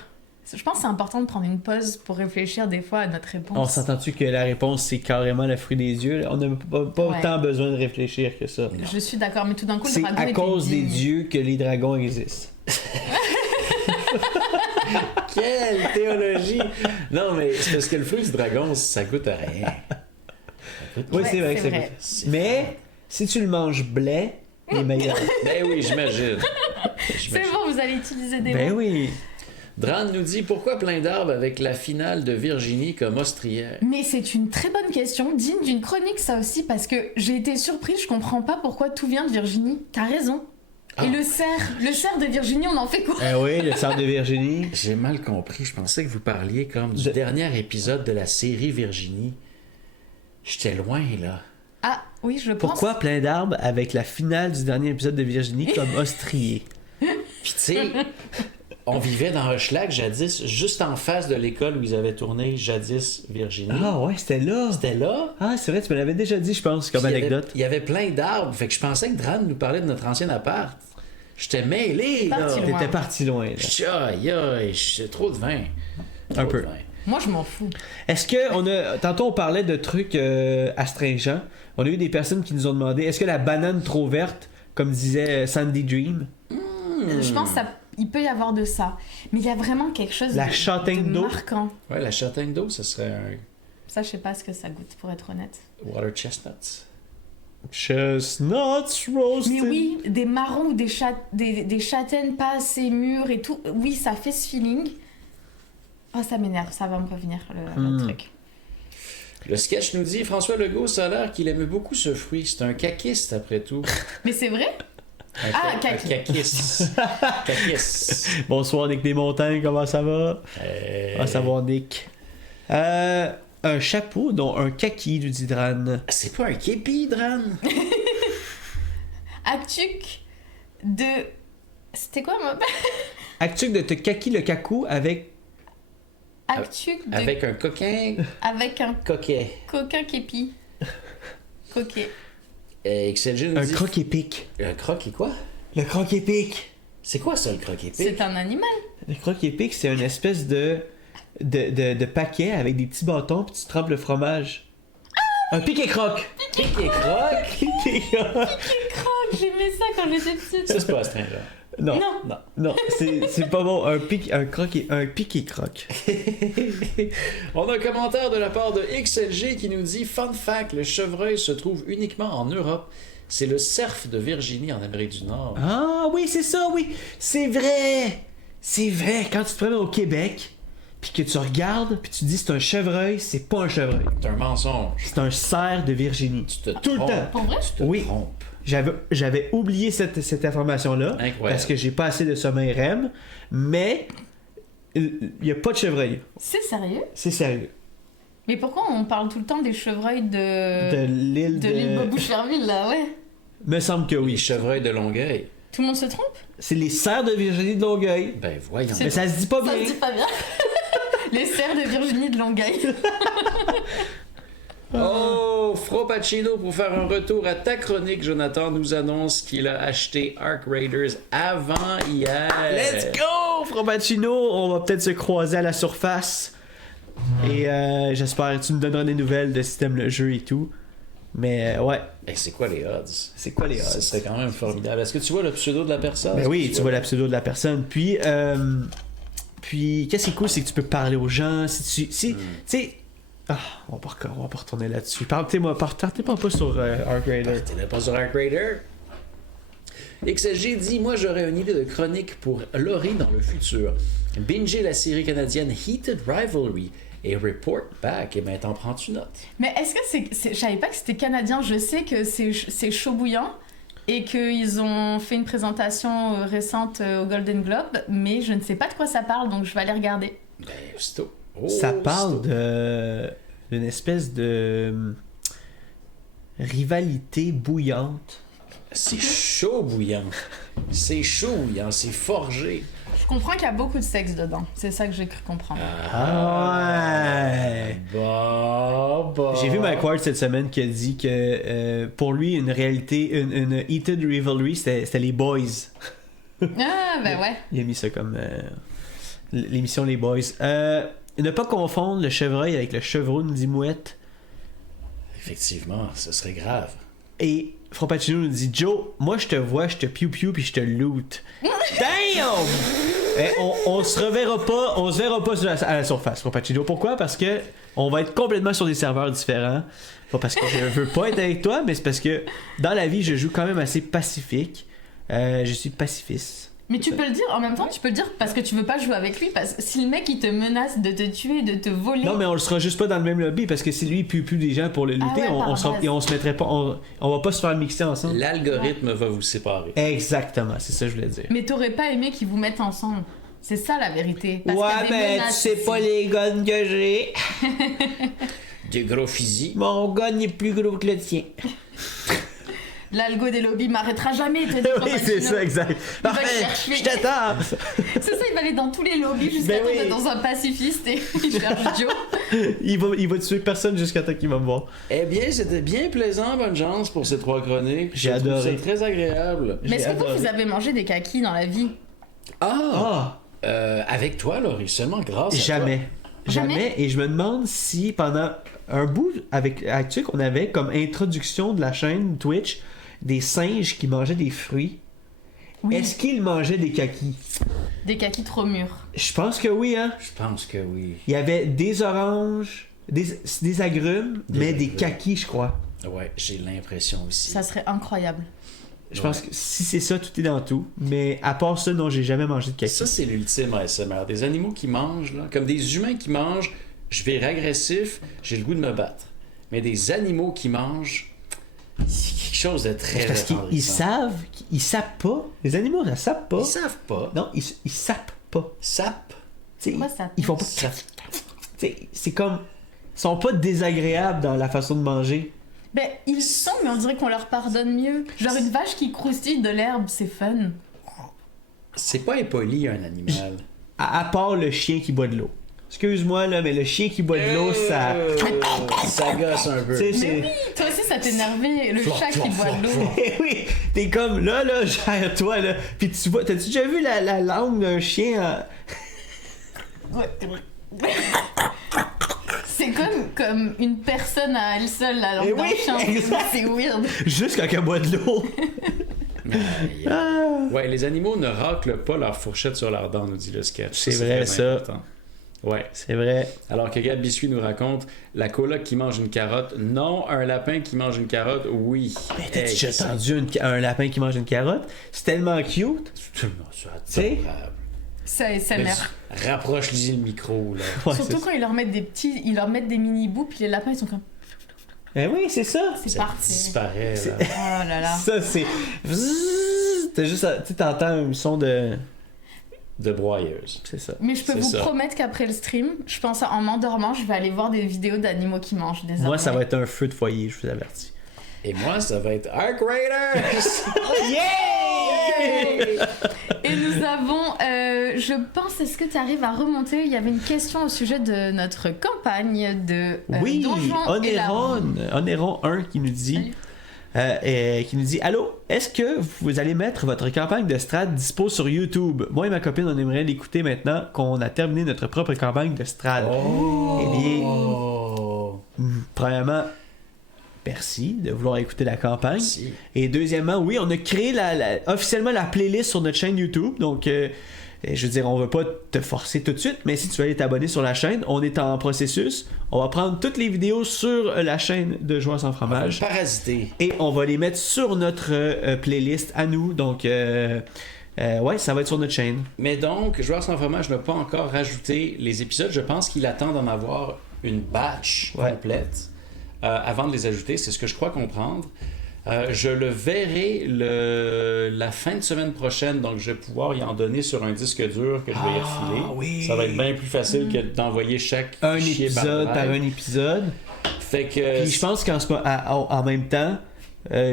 Je pense que c'est important de prendre une pause pour réfléchir des fois à notre réponse. On s'entend-tu que la réponse c'est carrément le fruit des dieux? On n'a pas Ouais. autant besoin de réfléchir que ça. Je suis d'accord, mais tout d'un coup, le C'est dragon à était cause des digne. dieux que les dragons existent. Quelle théologie! Non, mais c'est parce que le fruit du dragon, ça goûte à rien. Ça goûte Oui, Ouais, c'est vrai que c'est c'est vrai. C'est Mais si tu le manges blé, il est meilleur. Ben oui, j'imagine. C'est bon, vous allez utiliser des Ben mots. oui. Dran nous dit pourquoi plein d'arbres avec la finale de Virginie comme austrière? Mais c'est une très bonne question, digne d'une chronique ça aussi, parce que j'ai été surprise, je comprends pas pourquoi tout vient de Virginie. T'as raison. Ah. Et le cerf de Virginie, on en fait quoi? Ah oui, le sort de Virginie. J'ai mal compris. Je pensais que vous parliez comme du dernier épisode de la série Virginie. J'étais loin, là. Ah oui, je pense. Pourquoi plein d'arbres avec la finale du dernier épisode de Virginie comme ostrier? Puis tu sais, on vivait dans Hochelag jadis, juste en face de l'école où ils avaient tourné jadis Virginie. Ah ouais, c'était là. C'était là. Ah, c'est vrai, tu me l'avais déjà dit, je pense, comme Puis anecdote. Il y avait plein d'arbres. Fait que je pensais que Dran nous parlait de notre ancien appart. J'étais mêlé, là. Parti loin. T'étais parti loin, là. J'étais, aïe, aïe, j'ai trop de vin. Un peu. de vin. Moi, je m'en fous. Est-ce que tantôt on parlait de trucs astringents. On a eu des personnes qui nous ont demandé est-ce que la banane trop verte, comme disait Sandy Dream, Je pense qu'il peut y avoir de ça. Mais il y a vraiment quelque chose La de châtaigne d'eau? marquant. Ouais, la châtaigne d'eau, ce serait un Ça, je sais pas ce que ça goûte, pour être honnête. water chestnuts. chestnuts roasted. Mais oui, des marrons ou des châtaignes pas assez mûres et tout. Oui, ça fait ce feeling. Oh, ça m'énerve, ça va me revenir le truc. Le sketch nous dit François Legault, ça a l'air qu'il aimait beaucoup ce fruit. C'est un caquiste, après tout. Mais c'est vrai? Un kaki. caquiste. Caquiste. Bonsoir Nick Desmontagnes, comment ça va? Ah, ça va Nick. Un chapeau, dont un kaki, lui dit Dran. C'est pas un képi, Dran? Actuc de... C'était quoi, moi? Actuc de te kaki le cacou avec... Actuc de... Avec un coquin Avec un coquet. coquin képi. Coquet. XLG nous Un dit... croc épic. Un croc et quoi? Le croc épic. C'est quoi ça, le croc épic? C'est un animal. Le croc épic, c'est une espèce de paquet avec des petits bâtons, puis tu trempes le fromage. Un pic et croc. Pic et croc? Pic et croc. Oh, j'aimais ça quand j'étais petite. Ça, c'est pas astringent. Non. Non. Non, c'est pas bon. Un pic et croc. On a un commentaire de la part de XLG qui nous dit Fun fact, le chevreuil se trouve uniquement en Europe. C'est le cerf de Virginie en Amérique du Nord. Ah oui, c'est ça, oui. C'est vrai. C'est vrai. Quand tu te promènes au Québec, puis que tu regardes, puis tu dis c'est un chevreuil, c'est pas un chevreuil. C'est un mensonge. C'est un cerf de Virginie. Tu te Tout le trompes. temps. Pour vrai? Tu te Oui. trompes. J'avais oublié cette information-là Incroyable. parce que j'ai pas assez de sommeil REM, mais il y a pas de chevreuil. C'est sérieux? C'est sérieux. Mais pourquoi on parle tout le temps des chevreuils De l'île de l'île Bob-Boucherville, là, ouais? Me semble que Les oui. chevreuils de Longueuil. Tout le monde se trompe? C'est les cerfs de Virginie de Longueuil. Ben voyons. C'est- Mais ça se dit pas Ça bien. se dit pas bien. Les cerfs de Virginie de Longueuil. Oh, Fro Pacino, pour faire un retour à ta chronique, Jonathan nous annonce qu'il a acheté Ark Raiders avant hier. Let's go, Frobacino! On va peut-être se croiser à la surface. Et j'espère que tu me donneras des nouvelles de si t'aimes le jeu et tout. Mais ouais, Ben, c'est quoi les odds? c'est quoi les Ce odds? serait quand même formidable. Est-ce que tu vois le pseudo de la personne? Ben Est-ce oui, que tu vois la pseudo de la personne. Puis qu'est-ce qui est cool, c'est que tu peux parler aux gens. Tu sais... Ah, on va pas retourner là-dessus. Partez-moi pas sur Ark Raider. T'es là pas sur Ark Raider? XSG dit Moi, j'aurais une idée de chronique pour Laurie dans le futur. Binger la série canadienne Heated Rivalry et report back. Et ben, t'en prends-tu note? Mais est-ce que c'est... Je savais pas que c'était canadien. Je sais que c'est chaud bouillant. et qu'ils ont fait une présentation récente au Golden Globe, mais je ne sais pas de quoi ça parle, donc je vais aller regarder. Ben, aussitôt. Ça parle d'une espèce de rivalité bouillante. C'est chaud bouillant. C'est chaud bouillant, c'est forgé. Je comprends qu'il y a beaucoup de sexe dedans, c'est ça que j'ai cru comprendre. Ouais! Bah. J'ai vu Mike Ward cette semaine qui a dit que pour lui, une réalité, une heated rivalry, c'était les boys. Ah, ben ouais. Il a mis ça comme l'émission Les Boys. Ne pas confondre le chevreuil avec le chevreau, nous dit Mouette. Effectivement, ce serait grave. Et Frappuccino nous dit Joe, moi je te vois, je te piou-piou puis je te loot. Damn! On se verra pas à la surface, Frappuccino. Pourquoi? Parce que on va être complètement sur des serveurs différents. Pas parce que je veux pas être avec toi, mais c'est parce que dans la vie, je joue quand même assez pacifique. Je suis pacifiste. Mais tu peux le dire, en même temps, tu peux le dire parce que tu veux pas jouer avec lui, parce que si le mec il te menace de te tuer, de te voler... Non, mais on le sera juste pas dans le même lobby, parce que si lui il pue plus des gens pour le lutter, ouais, on se mettrait pas... On va pas se faire mixer ensemble. L'algorithme va vous séparer. Exactement, c'est ça que je voulais dire. Mais t'aurais pas aimé qu'ils vous mettent ensemble. C'est ça la vérité. Parce Ouais, qu'il y a des mais tu menaces sais ici. pas les guns que j'ai. Des gros fusils. Mon gun est plus gros que le tien. L'algo des lobbies m'arrêtera jamais, te dit Oui, c'est ça, exact. va Parfait, chercher. je t'attends. C'est ça, il va aller dans tous les lobbies jusqu'à Ben tomber oui. dans un pacifiste et il cherche Joe. Il va tuer personne jusqu'à temps qu'il va me voir. Eh bien, c'était bien plaisant, bonne chance pour ces 3 chroniques. J'ai Je trouve adoré. ça très agréable. Mais est-ce que adoré. vous avez mangé des kakis dans la vie? Ah! Avec toi, Laurie, seulement grâce à Jamais. Jamais. Et je me demande si pendant un bout avec Actuc, on avait comme introduction de la chaîne Twitch des singes qui mangeaient des fruits. Oui. Est-ce qu'ils mangeaient des kakis? Des kakis trop mûrs. Je pense que oui, hein. toi. Je pense que oui. Il y avait des oranges, des agrumes, mais des agrumes. kakis, je crois. Ouais, j'ai l'impression aussi. Ça serait incroyable. Je pense que si c'est ça, tout est dans tout. Mais à part ça, non, j'ai jamais mangé de kakis. Ça, c'est l'ultime ASMR. Des animaux qui mangent, là, comme des humains qui mangent, je vais être agressif, j'ai le goût de me battre. Mais des animaux qui mangent, c'est quelque chose de très Parce qu'ils retardissant. ils sapent pas. Les animaux, ça sape pas. Ils savent pas. Non, ils sapent pas. Sape. T'sais, Pourquoi ça ils font pas. Ça- T'sais, c'est comme. Ils sont pas désagréables dans la façon de manger. Ben, ils sont, mais on dirait qu'on leur pardonne mieux. Genre une vache qui croustille de l'herbe, c'est fun. C'est pas impoli, un animal. À part le chien qui boit de l'eau. Excuse-moi, là, mais le chien qui boit de l'eau, ça. Ça gosse un peu. T'sais, Mais c'est. oui, toi aussi ça t'énervait, le chat qui boit de l'eau. Oui, t'es comme là, gère-toi, là. Puis tu vois, t'as-tu déjà vu la langue d'un chien C'est comme une personne à elle seule, la Eh langue d'un oui, chien. exact. C'est weird. juste quand elle boit de l'eau? Ah. Ouais, les animaux ne raclent pas leur fourchette sur leurs dents, nous dit le sketch. C'est Ça, vrai, très ça. important. Ouais. C'est vrai. Alors que Gab Biscuit nous raconte la coloc qui mange une carotte. Non, un lapin qui mange une carotte, oui. Mais t'as Hey, déjà ça- entendu un lapin qui mange une carotte? C'est tellement cute. C'est adorable. Ça Mais SMR. rapproche-lui le micro, là. Ouais, Surtout c'est- quand ils leur mettent des mini bouts, puis les lapins ils sont comme. Eh oui, c'est ça. C'est Ça parti. disparaît, là. Oh là là. Ça, c'est. T'as juste. Tu t'entends un son de. De broyeuse. C'est ça. Mais je peux C'est vous ça. promettre qu'après le stream, je pense en m'endormant, je vais aller voir des vidéos d'animaux qui mangent des Moi, ça va être un feu de foyer, je vous avertis. Et moi, ça va être Arc Raiders! Et nous avons, je pense, est-ce que tu arrives à remonter? Il y avait une question au sujet de notre campagne de Oui, Donjons et Dragons. Onéron 1 qui nous dit. Allô, est-ce que vous allez mettre votre campagne de Strad dispo sur YouTube? Moi et ma copine, on aimerait l'écouter maintenant qu'on a terminé notre propre campagne de Strad. Eh bien, premièrement, merci de vouloir écouter la campagne. Merci. Et deuxièmement, oui, on a créé officiellement la playlist sur notre chaîne YouTube. Donc, je veux dire, on veut pas te forcer tout de suite, mais si tu veux aller t'abonner sur la chaîne, on est en processus. On va prendre toutes les vidéos sur la chaîne de Joueurs sans fromage Parasité. et on va les mettre sur notre playlist à nous. Donc, ouais, ça va être sur notre chaîne. Mais donc, Joueurs sans fromage n'a pas encore rajouté les épisodes. Je pense qu'il attend d'en avoir une batch Ouais. complète avant de les ajouter. C'est ce que je crois comprendre. Je le verrai la fin de semaine prochaine, donc je vais pouvoir y en donner sur un disque dur que je vais y refiler. Oui. Ça va être bien plus facile que d'envoyer chaque Un fichier épisode par un épisode. Fait que Puis je pense en même temps,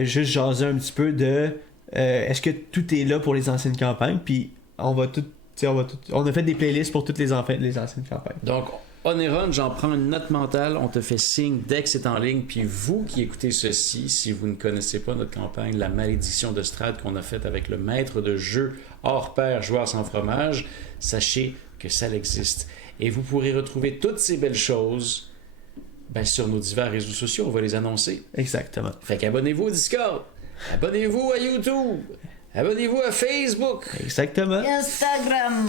juste jaser un petit peu de est-ce que tout est là pour les anciennes campagnes, puis on a fait des playlists pour toutes les anciennes campagnes. donc, on est run, j'en prends une note mentale, on te fait signe dès que c'est en ligne, puis vous qui écoutez ceci, si vous ne connaissez pas notre campagne La Malédiction de Strahd qu'on a faite avec le maître de jeu hors pair joueur sans fromage, sachez que ça existe. Et vous pourrez retrouver toutes ces belles choses sur nos divers réseaux sociaux, on va les annoncer. Exactement. Fait qu'abonnez-vous au Discord, abonnez-vous à YouTube, abonnez-vous à Facebook. Exactement. Instagram.